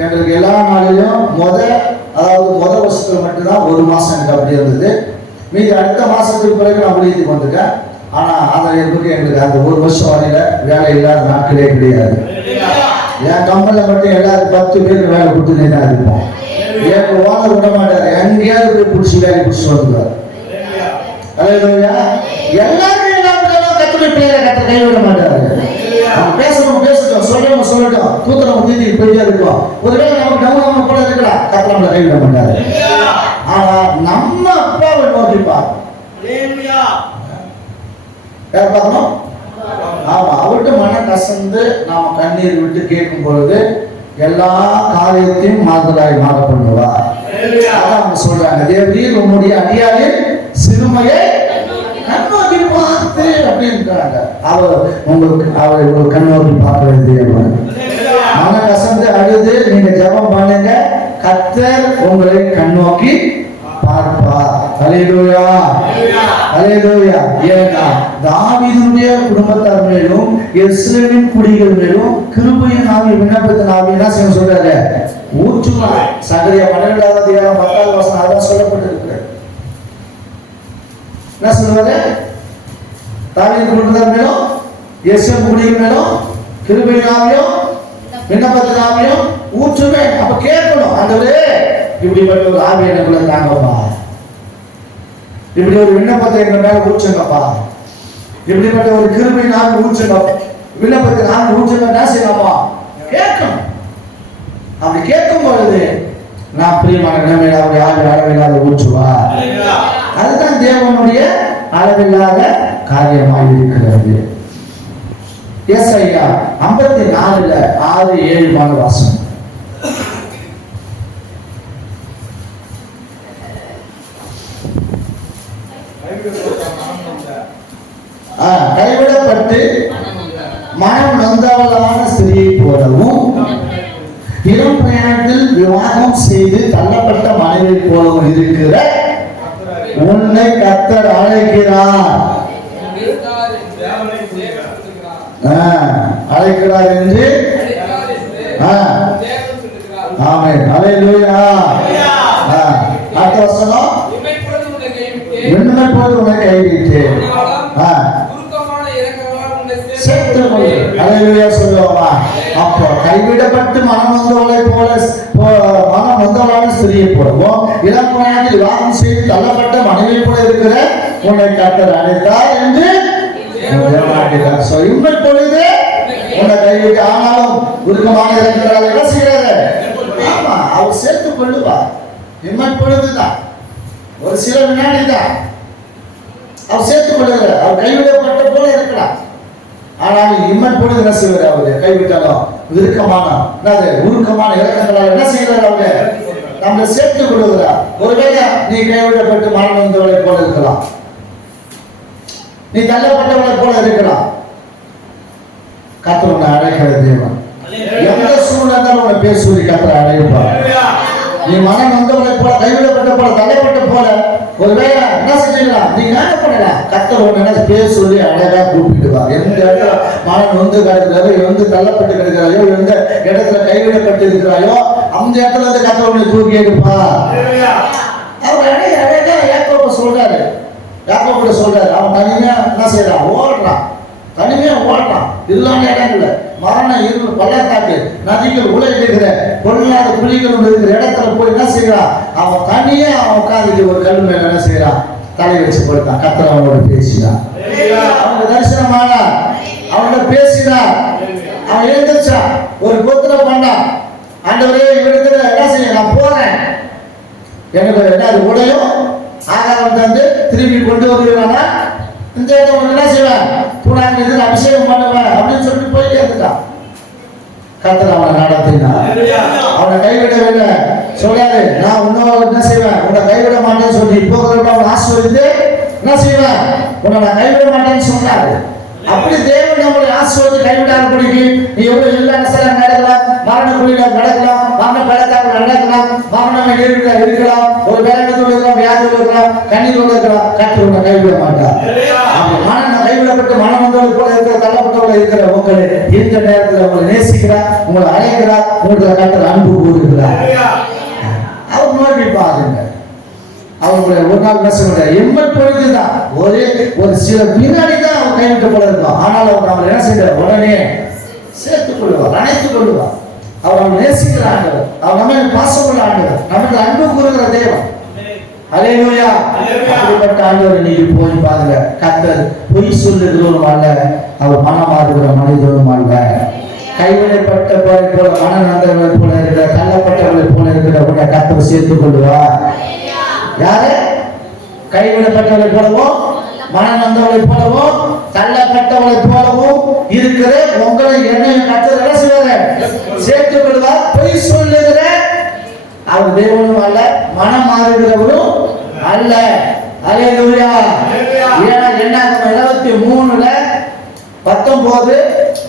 எங்களுக்கு எல்லா நாளிலும் முத வருஷத்துல மட்டும்தான் 1 மாதம் எனக்கு அப்படி இருந்தது. மீதி அடுத்த மாதத்துக்கு பிறகு நான் ஊழியத்துக்கு வந்துட்டேன். ஆனால் அதை எங்களுக்கு அந்த 1 வருஷம் வரையில வேலை இல்லாத நாட்களே கிடையாது. என் கம்பெனியில் மட்டும் எல்லாரும் 10 பேருக்கு வேலை கொடுத்துட்டே தான் இருப்போம். எனக்கு ஓனர் விட மாட்டார், எங்கேயாவது போய் பிடிச்சி வேலை பிடிச்சி வந்துடுவார். எல்லாரும் கத்துரை பிள்ளைகளை கத்த கைவிட மாட்டாரு. பேசட்டும், சொல்லட்டும், தூத்திரம் தீதி போயிட்டே இருக்கும். ஒருவேளை நமக்கு டவுன் கூட இருக்கலாம், கத்த நம்மளை கைவிட மாட்டாரு. ஆனா நம்ம அப்பாவை நோக்கிப்பா யார் பார்க்கணும்? ஆமா, அவர்கிட்ட மன கசந்து நாம கண்ணீர் விட்டு கேட்கும் பொழுது எல்லா காரியத்தையும் மாறுதலாய் மாற பண்ணுவார். அதான் அவங்க சொல்றாங்க, தேவரீர் உம்முடைய அடியாரின் சிறுமையை கண்ணோக்கி பார்த்து அப்படின்றாங்க. அவரை கண்ணோக்கி பார்க்கிறது தேவன். மன கசந்து அழுது நீங்க ஜெபம் பண்ணுங்க, கர்த்தர் உங்களை கண்ணோக்கி பார்ப்பார். அல்லேலூயா, அல்லேலூயா. ஏன்னா தாவீதுடைய குடும்பத்தார் மேலும் இஸ்ரவேலின் குடிகள் மேலும் கிருபையின் ஆவி விண்ணப்பத்தின் ஆவி என்ன செய்ய சொல்றாரு, ஊற்றுவார். சகரியா 12வது அதிகாரம் 10வது வசனம் அதான் சொல்லப்பட்டிருக்கு. என்ன சொல்றாரு, தாவீது குடும்பத்தார் மேலும் இஸ்ரவேல் குடிகள் மேலும் கிருபையின் ஆவியும் விண்ணப்பத்தின் ஆவியும் ஊற்றுமே. அப்ப கேட்கணும், ஆண்டவரே இப்படிப்பட்ட ஒரு ஆவி எனக்குள்ள தாங்கப்பா, இப்படி ஒரு விண்ணப்பத்தை எங்க மேல ஊற்றுங்கப்பா, இப்படிப்பட்ட ஒரு கிருபை நான் ஊற்றுங்க, விண்ணப்பத்தை நான் ஊற்றுங்க செய்யலாமா கேட்கணும். அப்படி கேட்கும் பொழுது நான் பிரியமான நிலைமையில அவருடைய ஆவி அளவில்லாத ஊற்றுவார். அதுதான் தேவனுடைய அளவில்லாத காரியமாக இருக்கிறது. ஏசாயா 54 6 7 வாசம். கைவிடப்பட்டு மனம் நொந்தவளான ஸ்திரியை போலவும் இளம் பிரயாணத்தில் விவாகம் செய்து தள்ளப்பட்ட மனைவி போலவும் இருக்கிற உன்னை கர்த்தர் அழைக்கிறார் என்று ஆமென். அல்லேலூயா. அடுத்த வசனம், வெண்மைப்போது உன்னை கைவிட்டேன் அப்போ கைவிடப்பட்டு மனம் வந்தவளான ஸ்திரியை போலவும் இளம் பிரயாணத்தில் விவாகம் செய்து தள்ளப்பட்ட மனைவி போல இருக்கிற உன்னை கர்த்தர் அழைத்தார் என்று இன்மை பொழுது உன்னை கைவிட்டு ஆனாலும் உருக்கமான இறக்கிறார். என்ன செய்யறாரு? ஆமா, அவர் சேர்த்துக் கொள்ளுவார். இன்மை பொழுதுதான், ஒரு சில வினாடி தான் அவர் சேர்த்துக் கொள்ளுகிறார். அவர் கைவிடப்பட்ட போல இருக்கலாம். ஆனால் இம்மன் பொழுது என்ன செய்வார்? அவரு கைவிட்டாலும் உருக்கமான இறக்கங்களால் என்ன செய்கிறார்? அவரு நம்மளை சேர்த்துக் கொள்ளுகிறார். ஒருவேளை நீ கைவிடப்பட்டு மரணம் வந்தவளை போல இருக்கலாம், நீ தள்ளப்பட்டவளை போல இருக்கலாம். கர்த்தர் உன்னை அழைக்கிற தேவன். எந்த சூழ்நிலை உன்னை பேர் சொல்லி கர்த்தர் அழைப்பார். நீ மனம் வந்தவளை போல, கைவிடப்பட்ட போல, தள்ளப்பட்ட போல ஒருவேளை என்ன செஞ்சிடலாம், நீ என்ன பண்ணலாம், கர்த்தர் உன்னை பேர் சொல்லி அழகா கூப்பிட்டுவார். எந்த இடத்துல மனம் நொந்து கிடக்கிறாயோ, எந்த தள்ளப்பட்டு கிடக்கிறாயோ, எந்த இடத்துல கைவிடப்பட்டு இருக்கிறாயோ அந்த இடத்துல இருந்து கர்த்தர் உன்னை தூக்கி எடுப்பார். அவர் அழகா யாக்கோபு சொல்றாரு, யாக்கோபு சொல்றாரு, அவன் தனிமையா என்ன செய்யறான், ஓடுறான், தனிமையா ஓடுறான். இல்லாம இடம் இல்லை, மரண இருள் பள்ளத்தாக்கு நதிகள் உலகிற பொருளாத குழிகள் இருக்கிற இடத்துல போய் என்ன செய்யறான், அவன் தனியா அவன் உட்காந்துட்டு ஒரு கல் மேல என்ன செய்யறான், தலை வச்சு போயிட்டான். கர்த்தர் அவனோட பேசினான், அவனுக்கு தரிசனமான அவனோட பேசினான். அவன் எழுந்திருச்சான், ஒரு கோத்திர பண்ணான். ஆண்டவரே இவரிடத்துல என்ன செய்ய, நான் போறேன், எனக்கு என்ன உடையும் ஆகாரம் தந்து திரும்பி கொண்டு வருகிறானா, இந்த இடத்துல என்ன செய்வேன், பூனாக்கு இதுக்கு அபிஷேகம் பண்ணுவேன் அப்படின்னு சொல்லிட்டு போயிட்டே இருக்கான். கர்த்தர் அவனை நடத்தினா, அவனை கைவிடவில்லை. சொல்லாரு, நான் இன்னும் என்ன செய்வேன், உன்னை கைவிட மாட்டேன்னு சொல்லி இப்போ அவன் ஆசீர்வதித்து என்ன செய்வேன், உன்னை நான் கைவிட மாட்டேன்னு சொன்னாரு. அப்படி தேவன் நம்மளை ஆசீர்வதித்து கைவிடாதபடிக்கு நீ எவ்வளவு இல்லாத ஸ்தலம் நடக்கலாம், மரண குழியில நடக்கலாம், மரண பழத்தாக்க நடக்கலாம், மரணம் இருக்கலாம், ஒரு வேலைத்தோடு இருக்கலாம், வியாதியோடு இருக்கலாம், கண்ணீரோடு இருக்கலாம், கர்த்தர் உன்னை கைவிட மாட்டார். மனம் கைவிடப்பட்டு மனம் வந்தவர்கள் போல இருக்கிற தள்ளப்பட்டவர்கள் இருக்கிற உங்களை இந்த நேரத்தில் உங்களை நேசிக்கிறார், உங்களை அழைக்கிறார், உங்களுக்கு கர்த்தர் அன்பு கூறுகிறார். அவர் நோக்கி பாருங்க. அவங்களுடைய ஒரு நாள் பேசுகிற எண்பது பொழுதுதான் ஒரு சில பின்னாடி தான் அவர் கைவிட்ட போல இருக்கும். ஆனால் அவர் நம்ம என்ன செய்ய உடனே சேர்த்துக் கொள்வார், அணைத்துக் கொள்வார். அவர் நேசிக்கிற ஆண்டவர், அவர் நம்ம பாசமுள்ள ஆண்டவர், நமக்கு அன்பு கூறுகிற தேவன். அல்லேலூயா. அப்படிப்பட்ட ஆண்டவரை நீங்க போய் பாருங்க. கர்த்தர் பொய் சொல்லுகிறவரும் அல்ல, அவர் மனமாறுகிற மனிதரும் அல்ல. கைவிடப்பட்ட போல மனநந்தவர்களை போல இருக்கிற, தள்ளப்பட்டவர்களை போல இருக்கிற உன்னை கர்த்தர் சேர்த்துக் கொள்வார். யாரு? கைவிடப்பட்டவர்களை போலவும் மனநந்தவர்களை போலவும் தள்ளப்பட்டவர்களை போலவும் இருக்கிற உங்களை என்னையும் கர்த்தர் என்ன செய்வார்? சேர்த்துக் கொள்வார். பொய் சொல்லுகிற அவர் தேவனும் அல்ல, மனம் மாறுகிறவரும் அல்ல. அல்லேலூயா. ஏன்னா என்னாகும் 23 19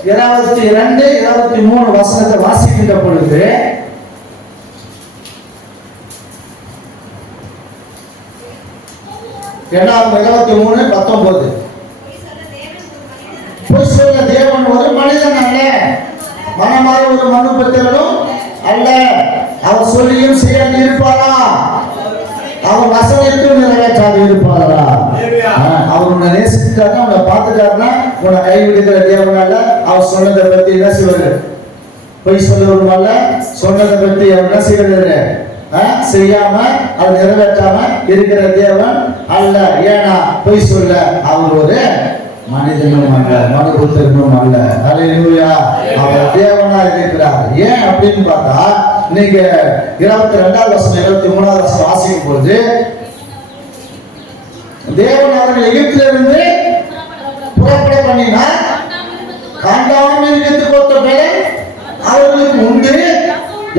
22 23 வசனத்தை வாசிக்கின்ற பொழுது என்னாகும் 23 19 பொய் சொல்ல தேவன் ஒரு மனிதன் அல்ல, மனமாறு ஒரு மனுபுத்திரனும் அல்ல. அவர் சொல்லியும் செய்யாது இருப்பாரா? அவர் வசனத்தையும் நிறைவேற்றாது இருப்பாரா? அவர் உன்னை நேசித்தாருன்னா, உன்னை பார்த்துட்டாருன்னா, உன்னை கைவிடுகிற தேவனால அவர் சொன்னதை பத்தி என்ன செய்வாரு? பொய் சொல்லுவதும் அல்ல, சொன்னதை பத்தி அவர் என்ன செய்வது? செய்யாம அதை நிறைவேற்றாம இருக்கிற தேவன் அல்ல. ஏன்னா பொய் சொல்ல அவர் ஒரு மனிதனும் அல்ல, மனுபுத்திரனும் அல்ல. அல்லேலூயா. அவர் தேவனா இருக்கிறார். ஏன் அப்படின்னு பார்த்தா, நீங்க 22வது வசனம் 23வது வசனம் வாசிக்கும் பொழுது, தேவன் அவர்கள் எகிப்திலிருந்து புறப்பட பண்ணினார், காண்டாமிருகத்துக்கு ஒத்த பலன் அவர்களுக்கு உண்டு.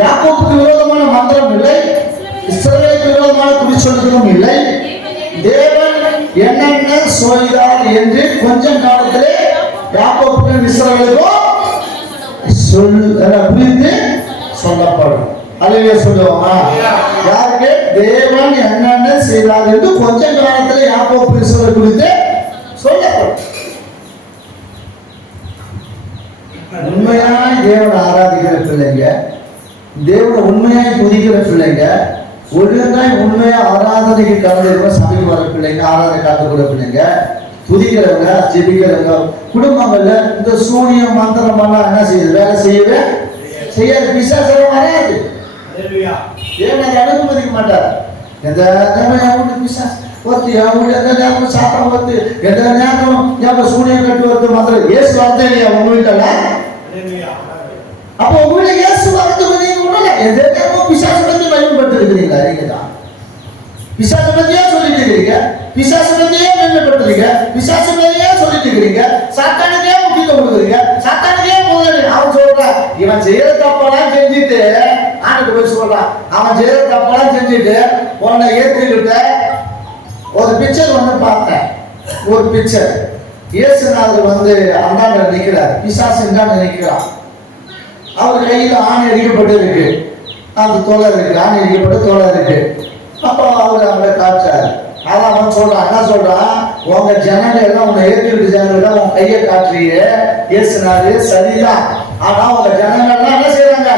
யாக்கோபுக்கு விரோதமான மந்திரம் இல்லை, இஸ்ரவேலுக்கு விரோதமான குறிச்சொல்களும் இல்லை. தேவன் என்னென்ன சொல்கிறார் என்று கொஞ்சம் காலத்திலே யாக்கோபுக்கும் இஸ்ரவேலுக்கும் புரிந்து சொல்லப்படும். அல்லேலூயா சொல்லுவோமா? யாருக்கு? தேவன் என்னென்ன செய்தார் என்று கொஞ்ச காலத்தில் யாக்கோபு இஸ்ரவேல் குறித்து சொல்லப்படும். உண்மையாய் தேவனை ஆராதிக்கிற பிள்ளைங்க, தேவனை உண்மையாய் துதிக்கிற பிள்ளைங்க, ஒழுங்காய் உண்மையா ஆராதனைக்கு கலந்துக்கிற சபைக்கு வர பிள்ளைங்க, ஆராதனை காத்துக்கூட பிள்ளைங்க, துதிக்கிறவங்க, ஜெபிக்கிறவங்க, குடும்பங்கள்ல இந்த சூனியம் மந்திரம் எல்லாம் என்ன செய்யுது? வேலை செய்யவே செய்யாது. பிசாசம் வராது. தேவன் அதை அனுமதிக்க மாட்டார். எந்த நேரம் பிசாஸ் ஒத்து எந்த நேரம் சாப்பிட ஒத்து எந்த நேரம் சூனியம் கட்டு ஒத்து மந்திரம் இயேசு வார்த்தை இல்லையா உங்க வீட்டுல? அப்போ உங்க வீட்டுல இயேசு வார்த்தை எந்த நேரமும் பிசாச பத்தி பயன்படுத்தி இருக்கிறீங்களா? நீங்க தான் பிசாச பத்தியே சொல்லிட்டு இருக்கிறீங்க, பிசாச பத்தியே மேம்படுத்துறீங்க, பிசாச பத்தியே சொல்லிட்டு இருக்கிறீங்க, சாத்தானுக்கே முக்கியத்துவம் கொடுக்குறீங்க, சாத்தானுக்கே முதல். அவன் சொல்றான், இவன் செய்யற தப்பெல்லாம் செஞ்சுட்டு ஆண்டுட்டு போய் சொல்றான், அவன் செய்யற தப்பெல்லாம் செஞ்சுட்டு உன்னை ஏற்றுக்கிட்ட ஒரு பிக்சர் வந்து பார்த்தேன். ஒரு பிக்சர் இயேசுநாதர் வந்து அந்தாண்ட நிற்கிறார், பிசாசு நிற்கிறான். அவர் கையில் ஆணை அடிக்கப்பட்டு இருக்கு, அந்த தோலை இருக்கு, ஆணை அடிக்கப்பட்ட தோலை இருக்கு. அப்போ அவர் அவங்கள காட்டுறாரு. அதான் அவன் சொல்றான், என்ன சொல்றான்? உங்க ஜனங்க எல்லாம் உன்னை ஏற்றுக்கிட்டு ஜனங்கள் உன் கையை காட்டுறீங்க, இயேசுநாதர் சரிதான். ஆனா உங்க ஜனங்கள்லாம் என்ன செய்யறாங்க?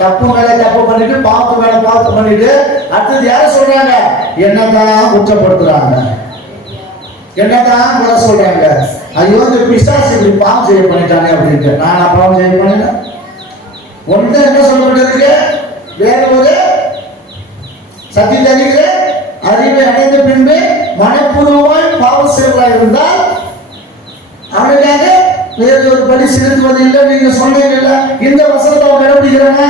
தப்பு மேல தப்பு பண்ணிட்டு, பாவத்து மேல பாவத்து பண்ணிட்டு, அடுத்தது யார சொல்றாங்க? என்னதான் குற்றப்படுத்துறாங்க, என்னதான் குறை சொல்றாங்க. ஐயோ இந்த பிசாசு இப்படி பாவம் செய்ய பண்ணிட்டானே அப்படின்ட்டு. நான் பாவம் செய்ய பண்ணல. ஒன்று என்ன சொல்லப்பட்டிருக்கு? வேற ஒரு சத்தியத்தை அறிகிற அறிவை அடைந்த பின்பு மனப்பூர்வமாய் பாவம் செய்வதாக இருந்தால் அவனுக்காக வேறு ஒரு படி செலுத்துவது இல்லை. நீங்க சொன்னீங்கல்ல, இந்த வசனத்தை அவங்க கடைபிடிக்கிறாங்க.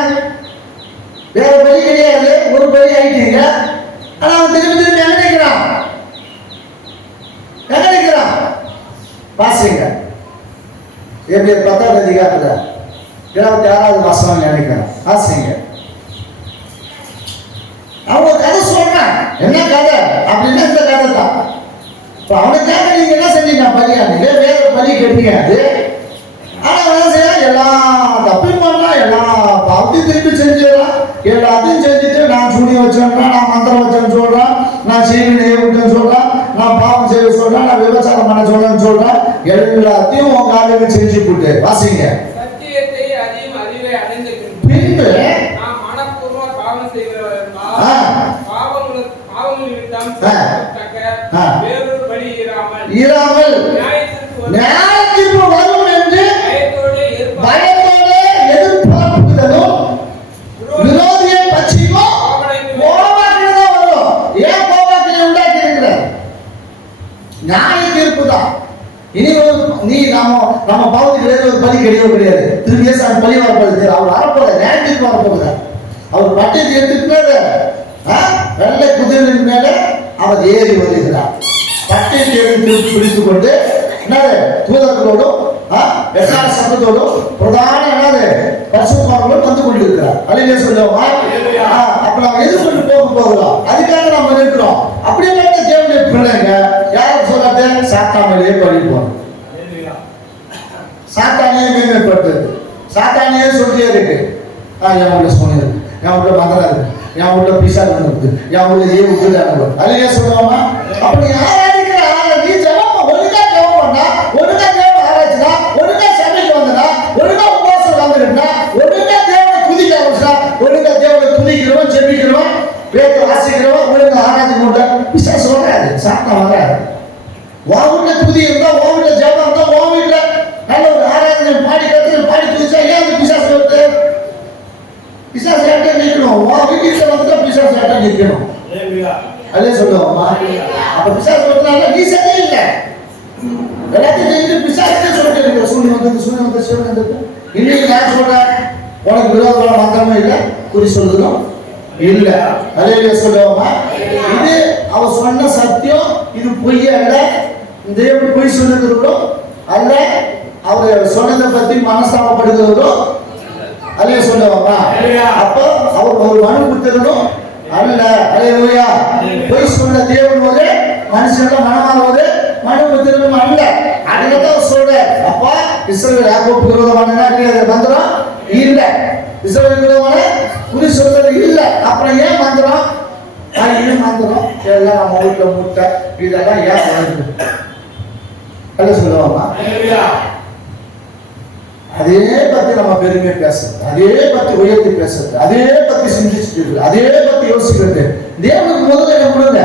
வேற படி கிடையாது, ஒரு படி ஆயிட்டீங்க. ஆனா அவன் திரும்பி திரும்பி எங்க நினைக்கிறான்? வாசிங்க எபிரேயர் 10வது அதிகாரத்துல 26வது வசனம் நினைக்கிறேன். ஆசைங்க அவங்க கதை சொல்றான். என்ன கதை அப்படின்னா இந்த கதை தான். இப்போ அவனுக்காக நீங்க என்ன செஞ்சீங்க? பலியானீங்க, வேற பலி கட்டிங்க. அது ஆனா என்ன செய்ய, எல்லாம் தப்பையும் பண்ணலாம், எல்லாம் பாவத்தையும் திருப்பி செஞ்சிடலாம். எல்லாத்தையும் செஞ்சுட்டு நான் சூனியம் வச்சேன்றான், நான் மந்திரம் வச்சேன்னு சொல்றான், நான் செய்தி நெய்ய விட்டேன்னு சொல்றான், நான் பாவம் செய்ய சொல்றேன், நான் விபச்சாரம் பண்ண சொல்றேன்னு சொல்றேன். எல்லாத்தையும் உங்க ஆளுங்க செஞ்சு போட்டு வாசிங்க. சத்தியத்தை அறிவை அடைந்த பின்பு இராமல் நியாயத்தீர்ப்பு வரும் என்று பயத்தோடு எதிர்பார்ப்புகளும் விரோதியை பற்றியும் கோபாக்கில் தான் வரும். ஏன் கோபாக்கில் உண்டாக்கி இருக்கிறார்? நியாய தீர்ப்பு தான். இனி நீ நம்ம பாவத்துக்கு ஒரு பலி கிடையாது. திரும்பி சாமி பலி வரப்போகுது. அவர் வரப்போகுது, நியாய தீர்ப்பு வரப்போகுது. அவர் பட்டத்தை எடுத்துக்கிட்டு வெள்ளை குதிரையின் மேல அவர் ஏறி வருகிறார். பட்டத்தை எடுத்து பிடித்துக் கொண்டு என்னது தூதர்களோடும் எக்கால சத்தத்தோடும் பிரதான என்னது பரிசுத்தவான்களோடு வந்து கொண்டிருக்கிறார். அல்லேலூயா சொல்லுவோமா? அப்ப நம்ம எதிர்கொண்டு போகிறோம். அதுக்காக நம்ம இருக்கிறோம். அப்படிப்பட்ட தேவனுடைய பிள்ளைங்க யாரும் சொல்லாது சாத்தானிலே பழி போறோம். சாத்தானியே மேம்படுத்துறது, சாத்தானியே சொல்லியே இருக்கு. என் உள்ள சோனி இருக்கு, என் உள்ள மந்திரம் இருக்கு, என் உள்ள பிசாசு இருக்கு, என் உள்ள ஏ விட்டு அல்லையா சொல்லுவோமா? அப்படி ஆராதிக்கிற நீ ஜெபம் ஒழுங்கா ஜெபம் பண்ணா, ஒழுங்கா தேவன் ஆராய்ச்சினா, ஒழுங்கா சபைக்கு வந்தனா, ஒழுங்கா உபவாசம் வந்துருந்தா, ஒழுங்கா தேவனை துதிக்க ஆரம்பிச்சா, ஒழுங்கா தேவனை துதிக்கிறவன், ஜெபிக்கிறவன், வேத வாசிக்கிறவன், ஒழுங்கா ஆராய்ச்சி போட்டா பிசாசு வராது, சாத்தம் வராது. வாவுல துதி இருந்தா, வாவுல ஜெபம் இருந்தா, வாவுல நல்ல ஒரு ஆராதனை பாடி கத்து பாடி துதிச்சா ஏன் அந்த பிசாசு வருது? பிசாசு ஆட்ட நிற்கணும். வீட்டில் வந்து பிசாசு ஆட்ட நிற்கணும். அதே சொல்லுவோமா? அப்ப பிசாசு வரதுனால நீ சரியில்லை. எல்லாத்தையும் பிசாசே சொல்லிட்டு இருக்கிற சூழ்நிலை வந்து சூழ்நிலை வந்து சிவன் வந்து இன்னைக்கு நான் சொல்றேன், உனக்கு விரோதமான மந்திரமும் இல்லை, குறி சொல்றதும் இல்லை. அதே சொல்லுவோமா? இது அவர் சொன்ன சத்தியம், இது பொய் அல்ல. இந்த பொய் சொல்லுகிறவரும் அல்ல, அவர் சொன்னதை பத்தி மனஸ்தாபப்படுகிறவரும் அல்ல சொல்லுவாங்க. அப்போ அவர் ஒரு மனு புத்தகனும் அல்ல. அல்லேலூயா. பொய் சொன்ன தேவன் ஒரு மனுஷன் மனமாவது மனு புத்தகனும் அல்ல. அதுதான் சொல்ற. அப்பா இஸ்ரவேல் யாக்கோபுக்கு விரோதமான மந்திரம் இல்ல, இஸ்ரவேல் விரோதமான குறி சொல்றது இல்ல. அப்புறம் ஏன் மந்திரம்? ஏன் மந்திரம்? எல்லாம் நம்ம வீட்டுல முட்டை இதெல்லாம் ஏன் வருது? அல்ல சொல்லுவாமா? அதே பத்தி நம்ம பெருமையை பேசுறது, அதே பத்தி உயர்த்தி பேசுறது, அதே பத்தி சிந்திச்சுட்டு, அதே பத்தி யோசிக்கிறது. தேவனுக்கு முதல்ல என்ன கொடுங்க.